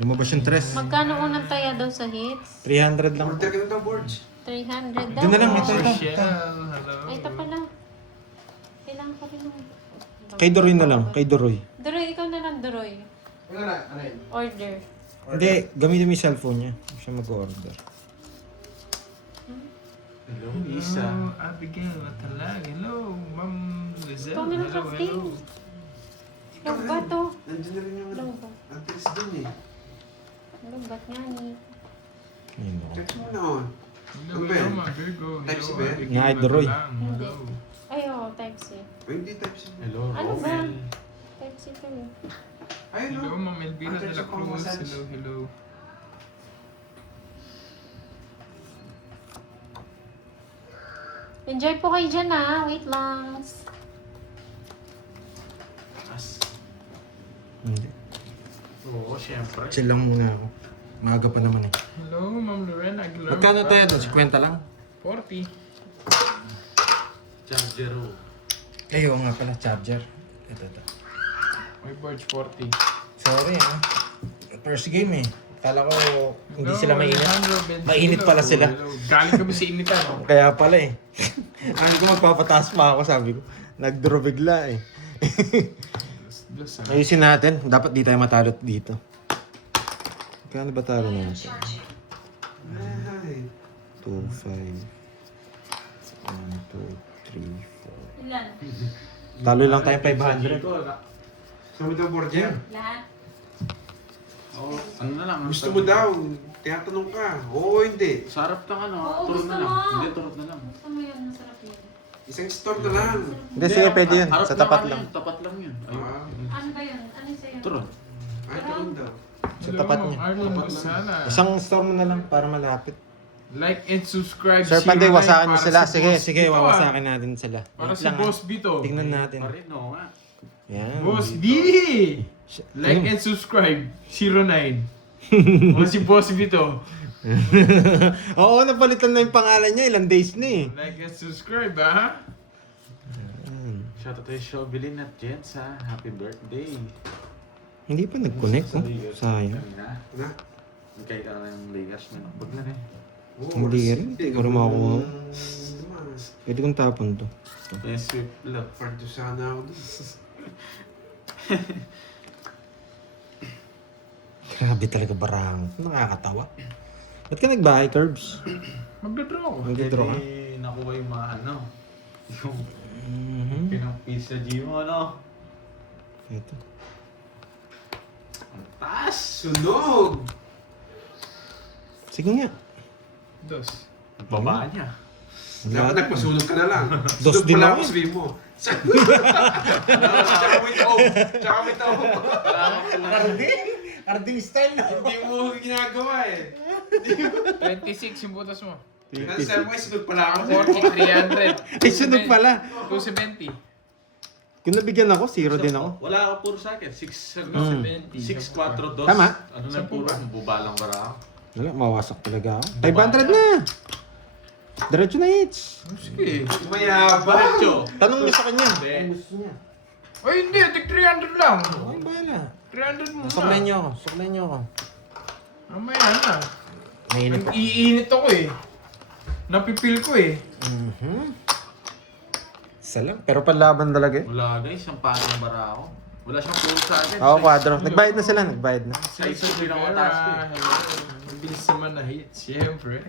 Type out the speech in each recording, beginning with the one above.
Lumabas yung tres. Magkano unang taya daw sa hits? 300 lang. Order ka na daw, Borge. 300 daw. Doon na lang, ito. Hello. Ay, ito pala. Kailangan ko rin ng... Kay Doroy na lang, kay Doroy. Doroy, ikaw na lang, Doroy. Ano na? Ano yun? Order. Hindi, gamitin mo yung cellphone niya. Siya mag-order. Hello, Isa. Hello, Abigail Matalag. Hello, Ma'am Lizelle. Ikaw na lang, Hello, Captain. hello. Log ba to? Nandiyan na rin yung Log ba? antilis dun eh. Log ba't nga ni? Ayun ako. Check mo na on. Hello, Ano ba hello, yan? mga Virgo. Type C Hello, ba yan? Abigail Nga, Doroy. Matalang. Hindi. Hello. Ay, oo, type C. Ay, hindi type C. Hello, Ano ba? Romel. Type C to eh. Ay, Hello, no. Ma'am Elvira de la Cruz. Hello, hello. Enjoy po kayo dyan ah. Wait lang. As. Hindi. Oo, syempre. Chill lang muna ako. Maaga pa naman eh. Hello, Ma'am Lorena Aguilar. Magkano tayo doon? 50 lang? 40. Charger. Ay, oo nga pala, charger. Ito. My Borge 40. Sorry ah. First game eh. Kala ko hindi Hello, sila mainit. Alejandro Benzino. Mainit pala sila. Hello. Galing kami sa initan. Oh. Kaya pala eh. Ano ko magpapataas pa ako, sabi ko. Nag-draw bigla eh. Dos, ah. Ayusin natin. Dapat di tayo matalo dito. Kano ba talo natin? Ay. 2, 5. 1, 2, 3, 4. Ilan? Talo lang tayo 500. Sabi daw, Borge. Lahat? Oo, ano na lang. Gusto mo daw. Tinatanong ka. Oo, hindi. Sarap ng ano, Oo, turod gusto na lang. mo. Hindi, turod na lang. Gusto mo yun, masarap yun. Isang store na lang. Hindi, sige, pwede yun. Harap Sa tapat ano lang. yun, tapat lang yun. Ayun. Ah. Ano ba yun? Ano sa'yo? Turod. Ay, turon daw. Sa Hello, tapat Ma'am niya. Arlene Rosana. Isang store mo na lang para malapit. Like and subscribe. Sir Panday, 09 wasakan mo para sila. si Sige, Boss sige, Bito, ah. wawasakin natin sila. Para Wait si lang, Boss Bito. Tingnan natin. Pa rin, oo nga. Yan. Boss D! Like and subscribe. 09. O si Boss Bito. Oo, napalitan na yung pangalan niya. Ilang days na eh. Like and subscribe, ha? Shoutout tayo Shovelin at Jens ha. Happy birthday. Hindi pa nag-connect. Oh. Sayang. Kanina. Na? Nagkaya ka na ng Lakers na nakapag na rin. Oo, Hindi rin. Hindi ko rin makukuha. Pwede kong tapon to. Yes, sweet love. Pardo sana ako dun. Grabe talaga barang. Nakakatawa. Ba't ka nagbahay, Curbs? Magdodraw ako. Nag-draw ka? Pwede nakuha yung mga ano. Yung Mhm. pinang-piece sa Gio, ano. Ito. Ang taas! Sunog! Sige nga. Dos. Ang baba niya. Dapat nagpasunog ka na lang. Dos Sunog din pala ako ako, eh. sabihin mo. Tsaka with O. Tsaka with O. Carding style na. Hindi mo ginagawa eh. 26 yung butas mo. Kasi sabi mo, sunog pala ako. 40, 300. Ay, sunog pala. 270. Kung nabigyan ako, zero din ako. Wala ako puro sa akin. 6, Mm. 6, 4, 2. Tama. Ano na puro? Bubalang bara ako. Wala, mawasak talaga ako. 500 na! Diretso na hits. Sige. Mayabang. Diretso. Tanong mo sa kanya. Hindi. Ang gusto niya. Ay, hindi. Tig 300 lang. Ay, bahala. 300 muna. Suklayin niyo ako. Suklayin niyo ako. Mamaya na. Mainit ako. Iinit ako eh. Napipil ko eh. Mhm. Isa lang. Pero panlaban talaga eh. Wala guys, ang parang bara ako. Wala siyang puro sa akin. Oo, kwadro. Nagbayad na sila. Nagbayad na. Size yung pinakamataas ko eh. Hello. Mabilis naman na hit. Siyempre.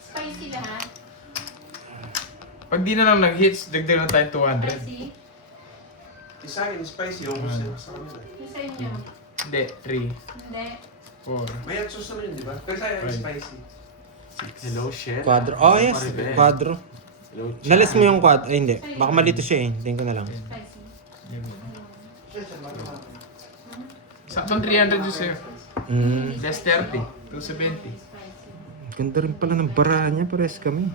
Spicy lahat? Pag di na lang nag-hits, dagdag na tayo 200. Spicy? Isa akin, spicy. Yung gusto niya sa kanila. Yung sa inyo? Hindi. 3, Hindi. 4. May at sauce na rin, di ba? Pero tayo Right. spicy. Hello, Chef. Kwadro. Oh, yes. Maribel. Kwadro. Hello, Chan. Nalis mo yung quad. Ay, hindi. Baka malito siya eh. Tingin ko na lang. Spicy. Saktong 300 yung sa'yo. Mm. Less 30. 270. Ganda rin pala ng bara niya. Pares kami.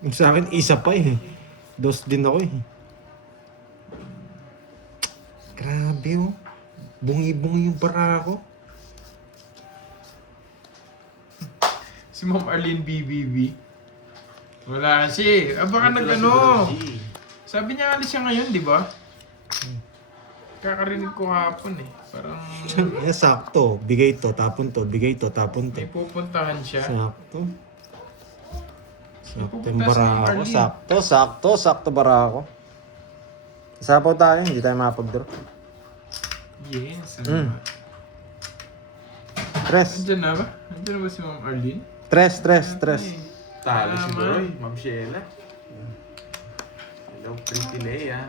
Yung sa akin, isa pa eh. Dos din ako eh. Grabe oh. Bungi-bungi yung bara ko. Si Ma'am Arlene BBB. Wala siya. Ah, baka nag-ano. Sabi niya alis siya ngayon, di ba? Kakarinig ko hapon eh. Parang Eh, sakto. Bigay to, tapon to. Bigay to, tapon to. may pupuntahan siya. Sakto. Sakto Pupunta yung si bara ako. Arlene. Sakto bara ako. Isapaw tayo, hindi tayo makapag-draw. Yes. Mm. Tres. Andiyan na ba? Andiyan na ba si Ma'am Arlene? Tres. Ay, Talo si tama. Doy, Ma'am Sheila. Hello, Pretty Leia.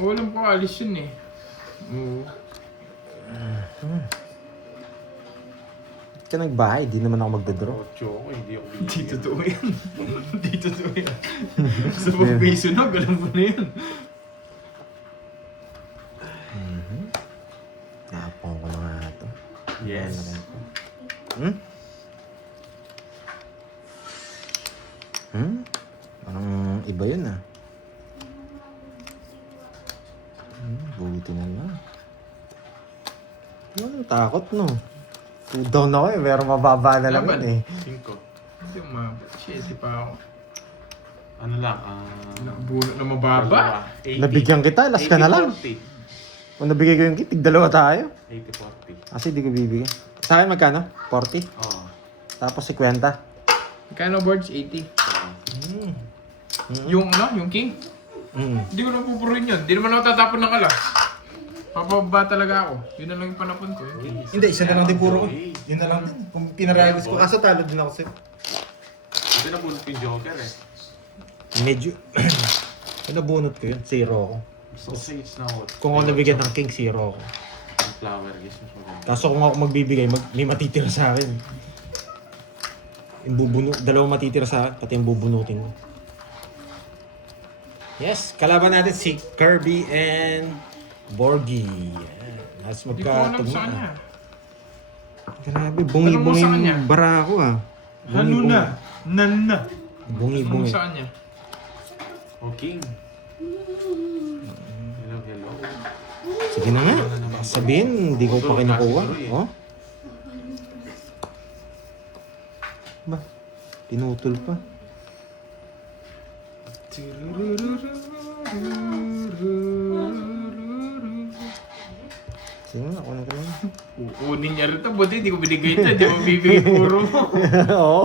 Walang ko alis yun eh. Oo. Ka nagbahay, di naman ako magdadraw. Ocho ko, hindi ako Hindi binigyan. totoo yan. Hindi totoo yan. Sa pag-may sunog, alam mo na yun. Napong ko na nga ito. Yes. Hmm? Hmm? Parang iba yun ah. Buti na lang. Walang takot no. 2 down ako eh, pero mababa na lang Laban. yun eh. 5. Hindi umabot. Shit, di pa ako. Ano lang, Nakabunot na mababa. 80. Nabigyan kita, last ka na lang. 80-40. Kung nabigay ko yung kit, dalawa tayo. 80-40. Kasi di ko bibigyan. Sa akin magkano? 40? Oo. Tapos 50? Kano boards? 80. Oo. Yung ano? Yung king? Hindi ko na pupuruin yun. Hindi naman ako tatapon ng alas. Papababa talaga ako. Yun na lang yung panapon ko. Yung king. Hindi, isa na lang din puro ko. Yun na lang din. Kung pinarayos ko, kaso talo din ako sa'yo. Ito na bunot yung Joker eh. Medyo, kung nabunot ko yun, 0 ako. Gusto ko sa it's na hot. Kung ako nabigyan ng king, 0 ako. Yung flower, guys. Mas maganda. Kaso kung ako magbibigay, may matitira sa akin. Yung dalawang matitira sa akin, pati yung bubunutin ko. Yes, kalaban natin si Kirby and Borgie. Yan. Mas Hindi ko alam magkatugma. sa kanya. Grabe, Tanong mo sa bungi-bungi kanya. yung bara ako ah. Ano na? Nan na. Bungi-bungi. Tanong mo sa kanya. Oh, King. Hello, hello. Sige na nga. Sabihin, hindi ko pa kinukuha. Oh? Ba? Pinutol pa. Sige nga, kunin ko lang. Kukunin niya rito. Buti hindi ko binigay ito. Hindi mo bibigay puro mo. Oo.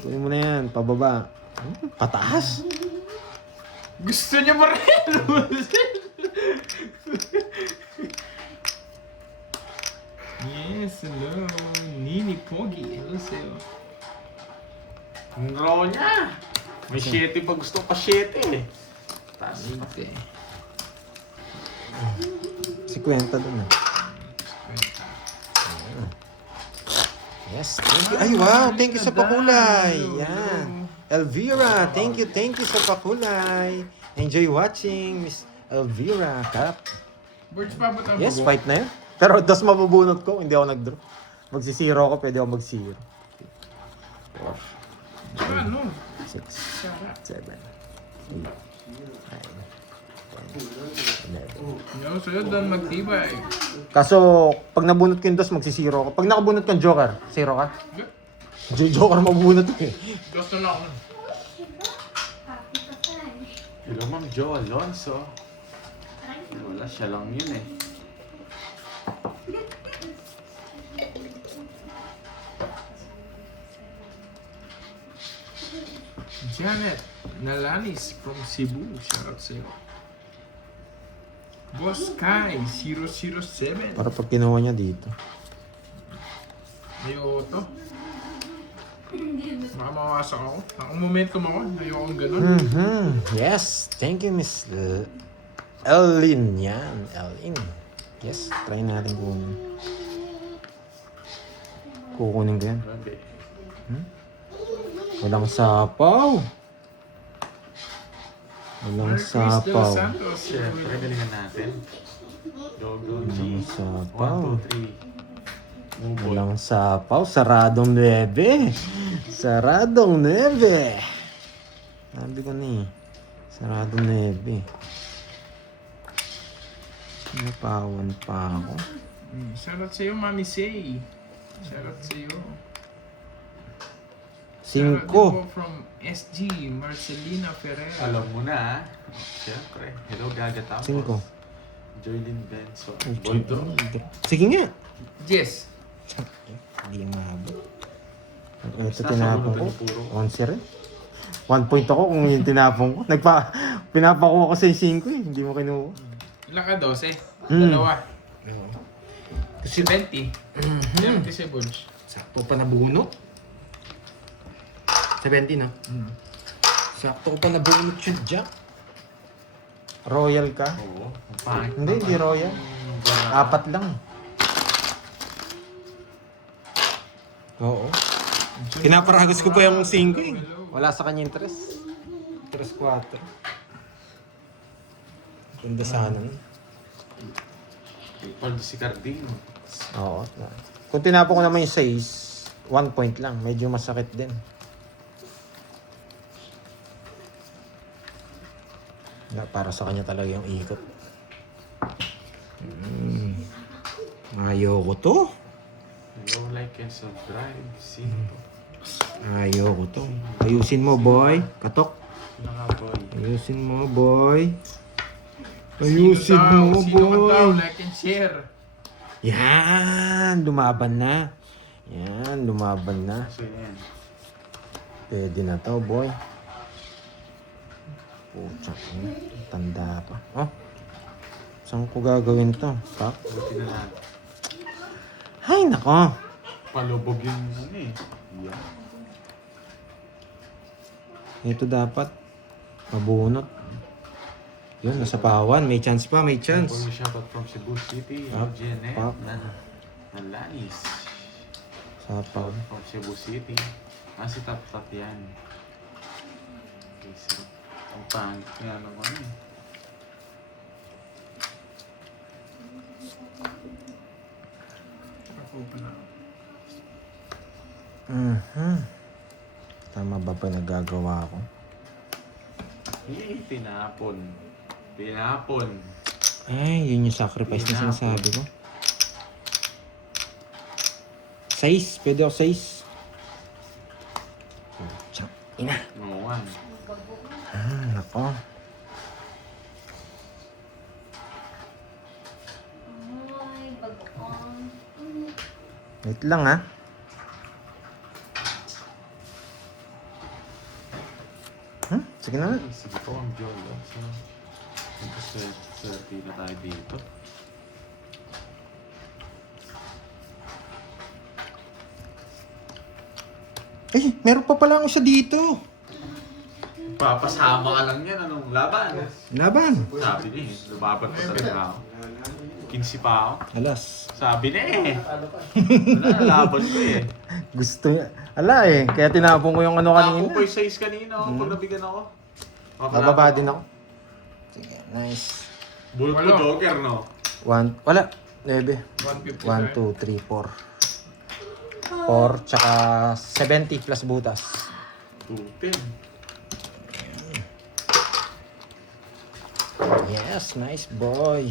Kunin mo na yan, pababa. Pataas. Gusto niya pa rin. Yes, hello. Nini Pogi. Hello sa'yo. Ang raw niya. May 7 pa gusto pa 7 eh. Taas pa. Hindi. 50 dun ah. Yes, thank you. Ay, wow, thank you sa pakulay. Yan. Elvira, thank you sa pakulay. Enjoy watching, Miss Elvira. Kap. Birds pa ba't ang Yes, bugo? fight na yun. Pero dos mabubunot ko, hindi ako nag-draw. Magsisiro ako, pwede ako mag-zero. 4, Ano? 6, 7, 8, 9, 10, 11. Yo, sa'yo doon magtibay. Kaso, pag nabunot ko yung dos, magsisiro ako. Pag nakabunot kang joker, zero ka. Joker mabubunot ko eh. Gusto na ako nun. Hello, Ma'am Jo Alonso. Wala, siya lang yun eh. Janet Nalanis from Cebu. Shoutout sa'yo. Boss Kai 007. Para pag kinuha niya dito. Ayoko to. Baka mawasak ako. Ang momentum ako. Ayoko ang ganun. Yes, thank you, Miss Elin. Yan, Elin. Yes, try natin kunin. Kukunin ko yan. Grabe. Walang sapaw. Walang Merry Chris De Los sapaw. Santos. Siyempre, galingan natin. Go, go, G. Walang sapaw. 1, 2, 3. Move on. Walang sapaw. Saradong 9. Saradong 9. Sabi ko na eh. Saradong 9. Napawan pa ako. Shoutout sa'yo, Mami Say. Shoutout sa'yo. Shoutout 5. din po from SG, Marcelina Ferrer. Alam mo na, ha? Siyempre. Hello, Gaga Tapos. 5. Joylyn Benson. Ay, Boldro. Sige nga. Jess. Hindi yung mahabot. Ito Basta tinapon sa ko. ulo puro. 11 rin. 1 point ako kung yung tinapon ko. Pinapakuha ko sa 5 eh. Hindi mo kinuha. Ilan ka? 12? Hmm. Dalawa. Kasi 20. 70 si Bunch. Sakto pa nabunot. 70 na. Sakto pa nabunot yun, Jack. Royal ka? Oo. Ang pangit Hindi, hindi royal. 4 lang. Oo. Pinaparagos ko pa yung 5 eh. Wala sa kanya interest. Interest 4. Ganda sana. Paul si Cardino. Oo. Kung tinapon ko naman yung 6, 1 point lang. Medyo masakit din. Para sa kanya talaga yung ikot. Ayoko to. Hello, like and subscribe. Sino to? Ayoko to. Ayusin mo, boy. Katok. Sino nga, boy? Ayusin mo, boy. Ayusin mo, Sino ka daw? boy. Like and share. Yan. Lumaban na. Yan. Lumaban na. So, yan. Pwede na to, boy. Pucha. Tanda pa. Oh. Saan ko gagawin to? Tak? Buti na lang. Ay, nako. Palubog yung ano eh. Yeah. Ito dapat. Mabunot. Yun, nasa pawan. May chance pa, may chance. Pag shoutout from Cebu City. Pap, Janet. pap. Nalanis. Sapaw. From Cebu City. Si Tap yan. Okay, so. Ang pangit nga naman eh. Ako pa na. Tama ba pa nagagawa ko? Tinapon. Tinapon. Ay, yun yung sacrifice na sinasabi ko. 6. Pwede ako 6. Pucha. Ina. Oo nga. Nako. Ay, bagong. Wait lang ha. Sige na. Sige po ang Jolo. So, swerte na tayo dito. Eh, meron pa pala ang isa dito. Papasama ka lang yan. Anong laban? Laban. Sabi niya eh. Lumaban pa talaga ako. 15 pa ako. Alas. Sabi na eh. Wala, laban ko eh. Gusto niya. Ala eh. Kaya tinapon ko yung ano Ako kanina. po yung size kanina pag nabigyan ako. Nababa din ako. Sige, nice. Bulot ko Wala. Joker, no? 1, wala. 9. 150. 1, 2, 3, 4. 4, tsaka 70 plus butas. 210. Yes, nice boy.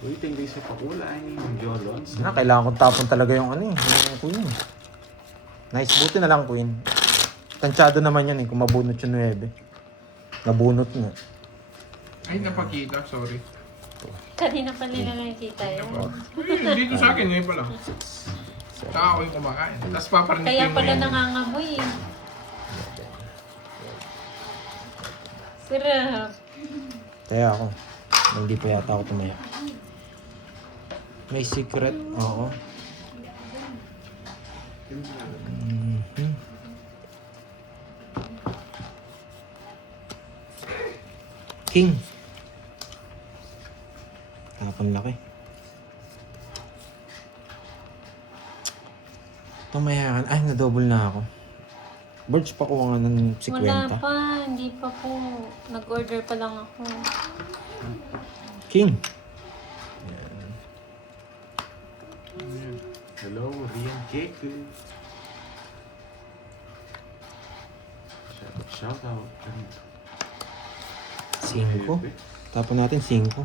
Uy, tingin sa pakulay. Yung Jolons. Kailangan kong tapon talaga yung ano eh, yung queen. Nice, buti na lang queen. Tansyado naman yan eh, kung mabunot yung 9. Nabunot nga. Ay, napakita. Sorry. Kanina pa nila nakikita yun. Ay, dito sa akin. Ngayon pa lang. Tsaka ako yung kumakain. Tapos paparinig Kaya ko pala yung- nangangamoy eh. Sarap. Kaya ako, hindi pa yata ako tumaya. May secret, oo. Mhm. King. Tapon laki. Tumayakan. Ay, na-double na ako. Birds pa kuha nga ng 50. Wala pa. Hindi pa po. Nag-order pa lang ako. King. Hello, Rian Keku. Shout out. 5. Tapon natin 5.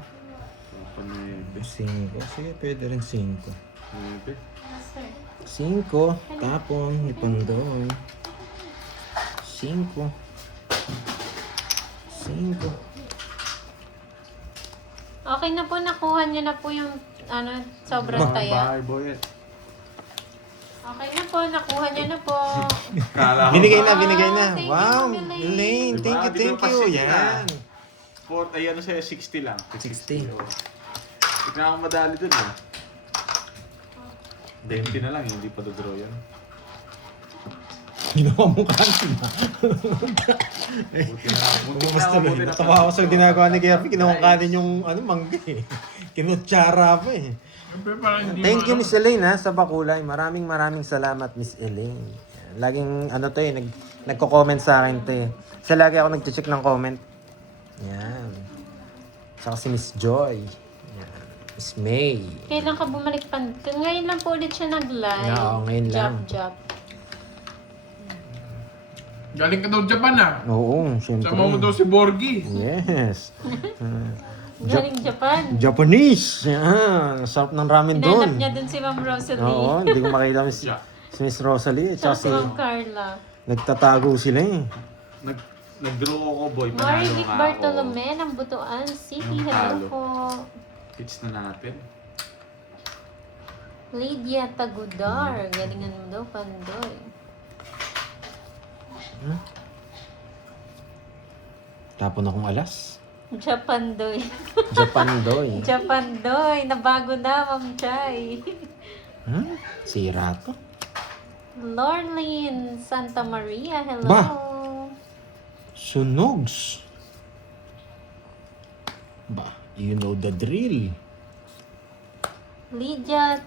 Panebe. 5. Sige, pwede rin 5. Panebe. Master. 5. Tapon. Ipang doon. 5. 5. Okay na po, nakuha niyo na po yung sobrang taya. Bahay boy. Okay na po, nakuha niyo na po. Kala ko Binigay ba? na, binigay na. Thank you, Wow, Ma'am Elaine. Elaine, Diba? thank Di you. ko pa Yan. Ay ano sa'yo, 60 lang. 60. oh. Hindi na ako madali dun ah. 20 na lang, hindi pa dodraw yan. Ginawa mo kanin ba? Buti na lang. Basta rin. Natawa ako sa ginagawa ni Gerby. Ginawa kanin yung mangga eh. Kinutsara pa eh. Siyempre parang hindi Thank you, mo, Miss Elaine, ha, sa pakulay. Maraming salamat, Miss Elaine. Laging, nagko-comment sa akin, te. Sa lagi ako nag-check ng comment. Yan. Saka si Miss Joy. Yan. Miss May. Kailan ka bumalik pa? Ngayon lang po ulit siya nag-live. Oo, ngayon lang. Job. galing ka daw Japan ah. Oo, syempre. Sama mo daw si Borgie. Yes. Galing Japan. Japanese. Yan. Sarap ng ramen Hinanap doon. niya dun si Ma'am Rosalie. Oo, hindi ko makita si Miss Rosalie. Tsaka Tsaka si Ma'am Carla. nagtatago sila eh. Nag-draw ako boy. Marivic Panalo nga ako. Bartolome ng Butuan City. Ang Hello talo. po. Hits na natin. Lydia Tagudar. Galingan mo daw, Pandoy. Tapon akong alas. Japandoy. Japandoy. Japandoy. Nabago na, Ma'am Chay. Sira to. Lorlyn Santa Maria. Hello. Ba? Sunogs. Ba, you know the drill. Lydia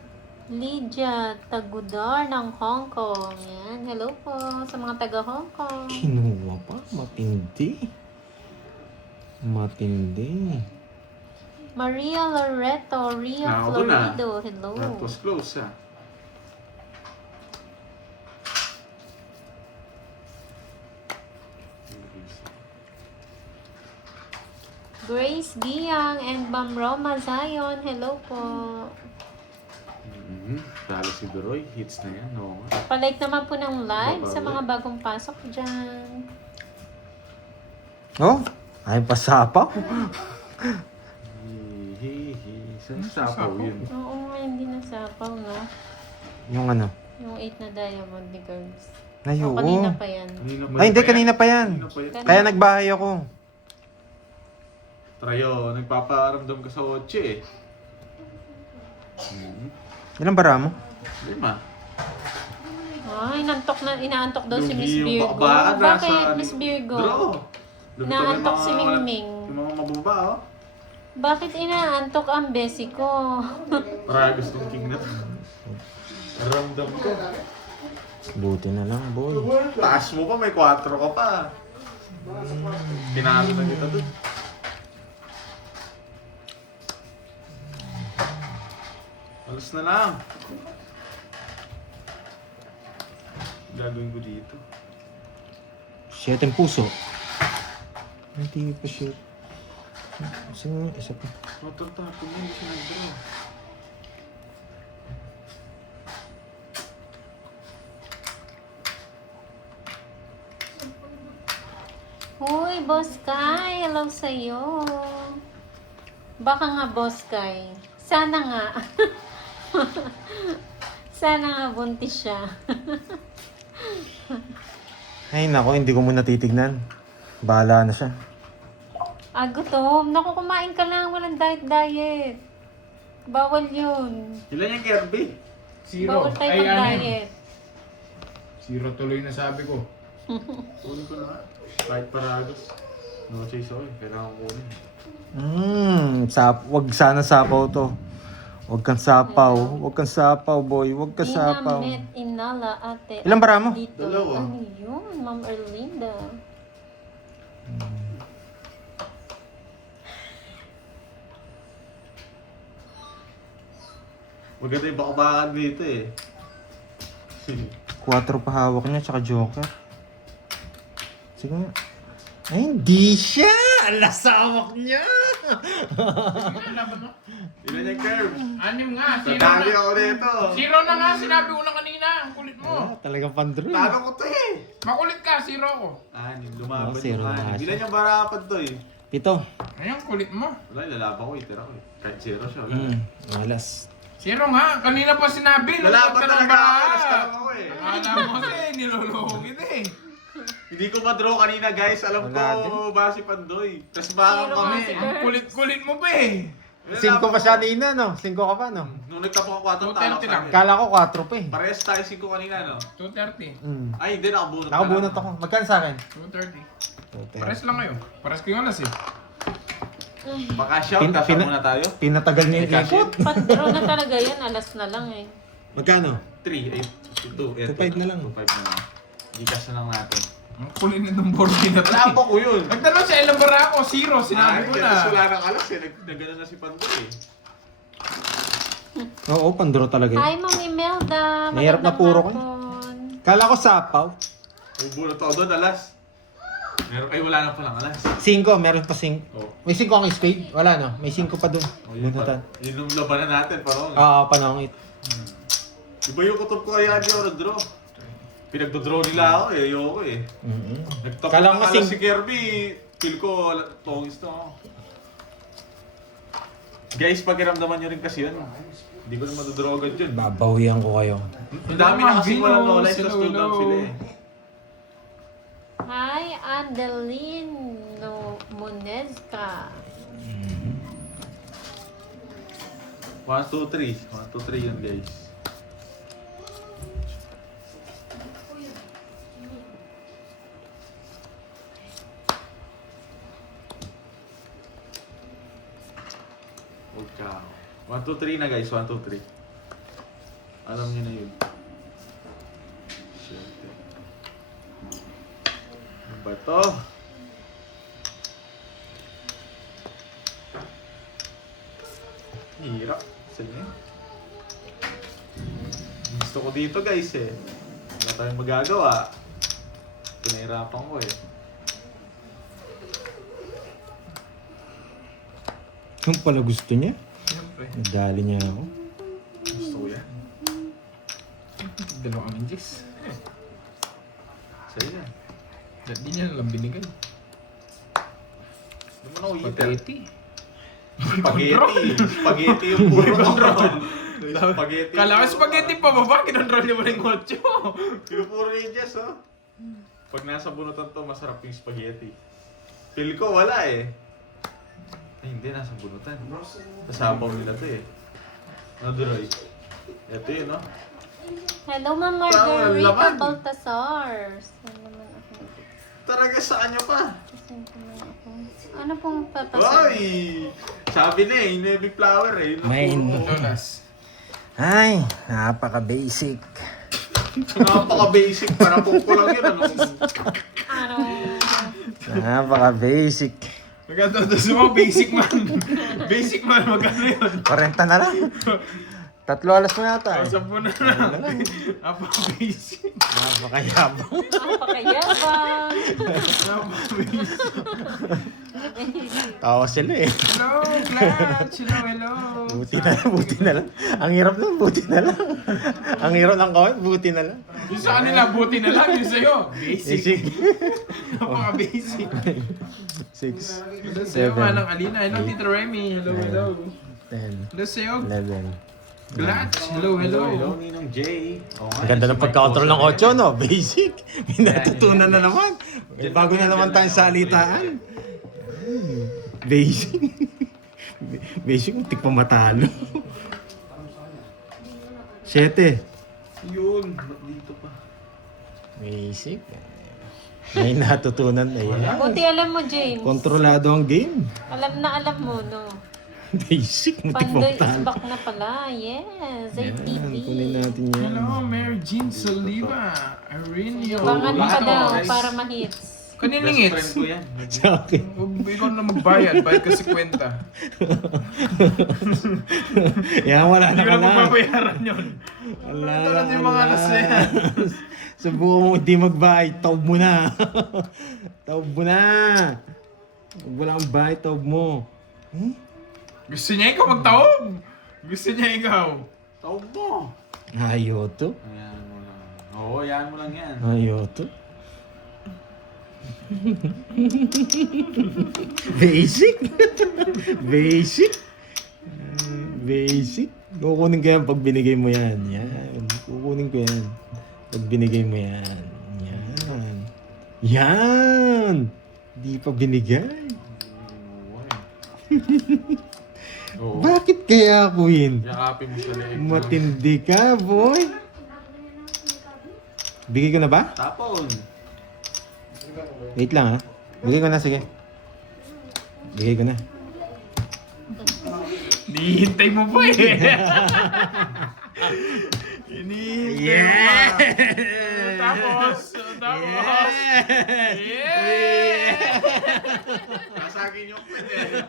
Tagudar ng Hong Kong. Yan. Hello po sa mga taga Hong Kong. Kinuha pa. Matindi. Matindi. Maria Loreto, Rio Ako na. Florido. Hello. That was close ah. Grace Giang and Ma'am Roma Zion. Hello po. Talo si Duroy. Hits na yan. Oo nga. Palike naman po ng live sa Babawi. mga bagong pasok dyan. Oh, ay pasapaw. Hihihi. Saan sapaw yun? Oo, hindi nasapaw, no? Yung ano? Yung 8 na diamond ni girls. Ay, O, oo. kanina pa yan. Ay, hindi. Kanina pa yan. Kanina pa yan. Kaya nagbahay ako. Trayo, nagpaparamdam ka sa 8 eh. Ilang bara mo? 5. Ay, inaantok daw si Miss Yung Virgo. bakbaan, Bakit, nasa Miss Virgo? Draw. Inaantok si Mingming. Yung mga mababa oh. Bakit inaantok ang besi ko? Para gustong king na. Ramdam ko. Buti na lang, boy. Taas mo pa, may 4 ka pa. Pinalo na kita dun. Alas na lang. Gagawin ko dito. 7 puso. Hindi pa shit. Sino isa pa? Motor tapo mo, hindi siya nag-draw. Hoy, Boss Kai. Hello sa'yo. Baka nga, Boss Kai. Sana nga. Sana nga buntis siya. Ay, nako, hindi ko muna titignan. Bahala na siya. Gutom. Naku, kumain ka lang. Walang diet. Bawal yun. Ilan yung Kirby? Bawal tayo mag-diet. 0 tuloy na sabi ko. Kunin ko na nga. Kahit paragos. No chase oil. Kailangan ko kunin. Wag sana sapaw to. Wag kang sapaw. Wag kang sapaw, boy. Wag kang sapaw. Dinamnet inala ate. Ilang bara mo? Dito. 2. Ano yun? Ma'am Erlinda. Maganda yung bakbakan dito eh. 4 pa hawak niya, tsaka joker. Sige nga. Ay, hindi siya! Lasawak niya! Ano laban mo? Ilan yung curve? 6 nga, 0 Tadali na. ako dito. 0 na nga, sinabi ko na kanina. Ang kulit mo. Talagang pandro. Talo ko to eh. Makulit ka, 0 ako. Lumaban Oo, zero yung na siya. Ilan yung barapan to eh? 7. Ayun, kulit mo. Wala, lalaban ko, itira ko eh. Kahit 0 siya. Malas. 0 nga, kanina pa sinabi. Lalaban Nagpunta ng talaga ako, baraha. naskala ko eh. Akala mo kasi, niloloko kita eh. Hindi ko ma-draw kanina guys, alam Wala ko ba si Pandoy. Tapos baka Zero kami. nga si Ang kulit-kulit mo pa eh. 5 pa siya kanina, no? 5 ka pa, no? Nung nagtapok ako 4, 2:30 talo ko lang. sa Kala ko 4 pa eh. Parehas tayo 5 kanina, no? 2:30. Ay, hindi, nakabunot Nakabunot ako. Magkano sa akin? 2:30. Pares lang kayo. Pares ko yung alas eh. Baka shout, kasya muna tayo. Pinatagal niya yung Cash ikot. Pandro na talaga yan. Alas na lang eh. Magkano? 3, 8, 2, 2.5 na lang. 2.5 na lang. Gikas na lang natin. Ang kulit nitong board game na to. Wala ko yun. Nagtanong sa ilang bara ako, 0. Sinabi ko na. Tapos wala nang alas eh. Nagano na si Pandoy eh. Oo, pandro talaga Hi, yun. Ma'am Imelda. Mahirap na Magandang puro ko. hapon. Kala ko sapaw. Bubunot ako doon, alas. Meron, ay wala na palang alas. 5, meron pa 5. Oh. May 5 ang spade? Wala, no? May 5 pa doon. Oh, yun, Bunutan. yun yung labanan natin, parang. Oo, panangit. Iba yung kutob ko kaya di ako nag-draw. Pinagdo-draw nila ako eh, ayoko eh. Nagtapos Kala ng ko alas sing- si Kirby, feel ko tongis to ako. Guys, pakiramdaman nyo rin kasi yun. Hindi ko na madodraw agad yun. Babawian ko kayo. Ang dami na kasi walang knowledge sa Hello, student hello. sila eh. Hi, Adeline Monezca. 1, 2, 3. 1, 2, 3 yun guys. Huwag ka. 1, 2, 3 na guys. 1, 2, 3. Alam nyo na yun. Shit. Ano ba to? Hirap. Sige. Gusto ko dito guys eh. Wala tayong magagawa. Pinahirapan ko eh. Yung pala gusto niya. Siyempre. Nadali niya ako. Gusto ko yan. Dalawang inches. Sa'yo yan. Hindi niya nalang binigay. Hindi mo na uyitin. Spaghetti. Spaghetti. Spaghetti yung puro control. Spaghetti. Kala ko spaghetti pa baba, kinontrol niyo mo rin 8. Yung puro ranges oh. Pag nasa bunutan to, masarap yung spaghetti. Feel ko wala eh. Ay hindi, nasa bunutan. Kasabaw nila to eh. Ano Duroy? Ito yun no? Hello, Ma'am Tama, Margarita laman. Baltasar. Saan naman ako? Talaga sa kanya pa. Saan naman ako? Ano pong papasal? Oy! Sabi na eh, navy flower eh. Yun ang Main. puro- Donas. Ay, napaka-basic. Napaka-basic. Parang pungko lang yun. Ano? Ano? Napaka-basic. Maganda sa mga basic man. Basic man, magkano yun? 40 na lang. 3 alas mo yata eh. 10 na lang. Napaka-basic. Napakayabang. Napakayabang. Napaka-basic. Tawa sila eh. Hello, Clutch. Hello. Buti na lang. Ang hirap lang, buti na lang. Ang hirap ng kawin, buti na lang. Yung sa kanila, buti na lang. Yung sa'yo, basic. Basic. Napaka-basic. 6, Hello sa'yo, 7, Manang Alina. Hello, Tito Remy. Hello, hello. 10, Hello sa'yo, 11. Clutch. Hello, Hello, hello. Ninong Jay. Oo nga, Ang ganda si ng Mike pagka-control ng Bosa. 8, no? Basic. May natutunan na naman. May bago na naman tayong salitaan. Basic. Basic, muntik pa matalo. 7. Yun, ba't dito pa? Basic. May natutunan na yan. Buti alam mo, James. Kontrolado ang game. Alam na alam mo, no? Basic, muntik pa Pandoy is matalo. back na pala. Yes, Yan, ITV. kunin natin yan. Hello, Mary Jean Soliva. Arenio. Yabangan mo pa Lahat, daw guys. para ma-hits. Kanina Best friend ngits. ko yan. Sa akin. Ikaw na magbayad. Bayad ka 50. Yan, wala Hindi na ko ka na na. magbabayaran yun. Wala Ito ka na yung mga na. alas na yan. Subukan mo hindi magbayad, taob mo na. Taob mo na. Wala kang bite of mo. Gusto niya ikaw magtaob. Gusto niya ikaw. Taob mo. Ayoto. Ayan mo lang. Oo, ayan mo lang yan. Ayoto. Basic. Basic. Basic. Kukunin ko yan pag binigay mo yan. Yan. Kukunin ko yan. Pag binigay mo yan. Yan. Yan. Di pa binigay. Oo. Bakit kaya, Queen? Yakapin mo sa leeg. Matindi ka, boy. Bigay ko na ba? Tapon. Wait lang, ha? Bigay ko na, sige. Bigay ko na. Hinihintay mo pa eh. Hinihintay mo pa. Tapos. Yeah! Nasa akin yung pwede eh.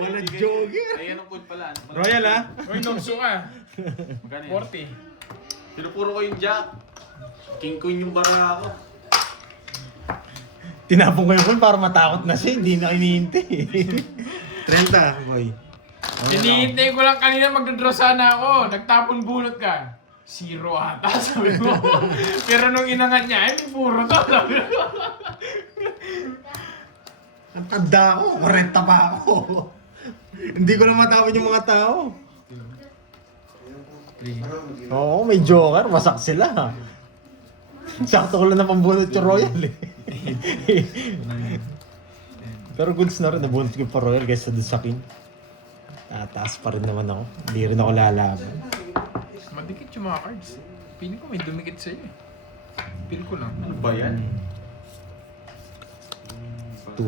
Wala jogger. Ayan ang food pala. Royal, ha? Uy, nungso ka. Magkano yan? 40. Pinupuro ko yung jack. King queen yung bara ako. Tinapon ko yung phone para matakot na siya. Hindi na hinihintay. 30, boy. Hinihintay ko lang kanina magdodraw sana ako. Nagtapon bunot ka. 0 ata, sabi mo. Pero nung inangat niya, ay puro to. Sabi mo. Ang tanda ako. 40 pa ako. Hindi ko na matapon yung mga tao. Oo, may joker. Wasak sila. Sakto ko lang na pambunot yung Royal eh. Pero goods na rin. Nabunot ko pa Royal kaysa dun sa King. Tataas pa rin naman ako. Hindi rin ako lalaban. Madikit yung mga cards. Piling ko may dumikit sa'yo eh. Feel ko lang. Ano ba yan? 2,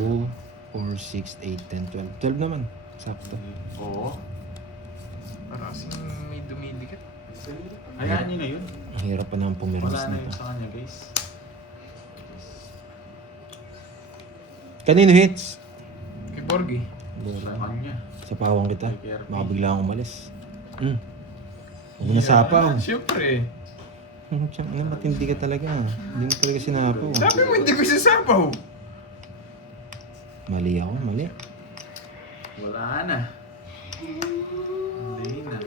4, 6, 8, 10, 12. 12 naman. Sakto. Oo. Para kasing may dumidikit. Hayaan nyo na yun. Ang hirap pa naman pumirmis Wala na nito. yun sa kanya guys. Kanino hits? Kay Borgie. Sa kanya. Sa pawang kita. Baka bigla akong umalis. Huwag mo nasapaw. Siyempre. Matindi ka talaga. Hindi mo talaga sinapaw. Sabi mo hindi ko isasapaw. Mali ako, mali. Wala na. Hindi na.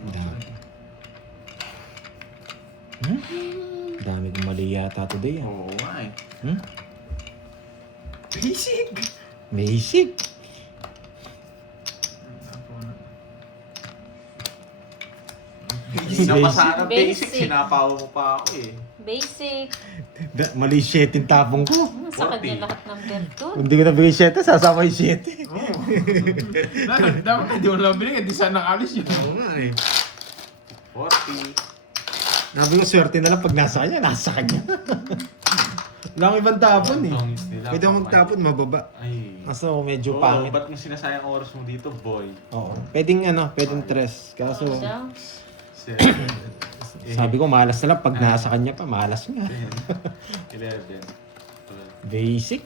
Dami. Dami kong mali yata today. Oo nga eh. Basic. Basic. Hindi na pa sana basic. Basic. Sinapaw mo pa ako eh. Basic. Mali 7 yung tapong ko. Sa kanya lahat ng virtud. Kung di ko nabigay 7, sasama yung 7. Dapat hindi mo lang binigay. Di sana nakalis yun. Oo nga eh. 40. Nabi ko swerte na lang pag nasa kanya, nasa kanya. Wala akong ibang tapon eh. Pwede akong magtapon, mababa. Ay. Kaso medyo Oo, pangit. ba't mo sinasayang oras mo dito, boy? Oo. Pwedeng pwedeng tres. Kaso, Daw. 7, sabi ko malas na lang pag nasa kanya pa, malas nga. 10, 11, 12. Basic.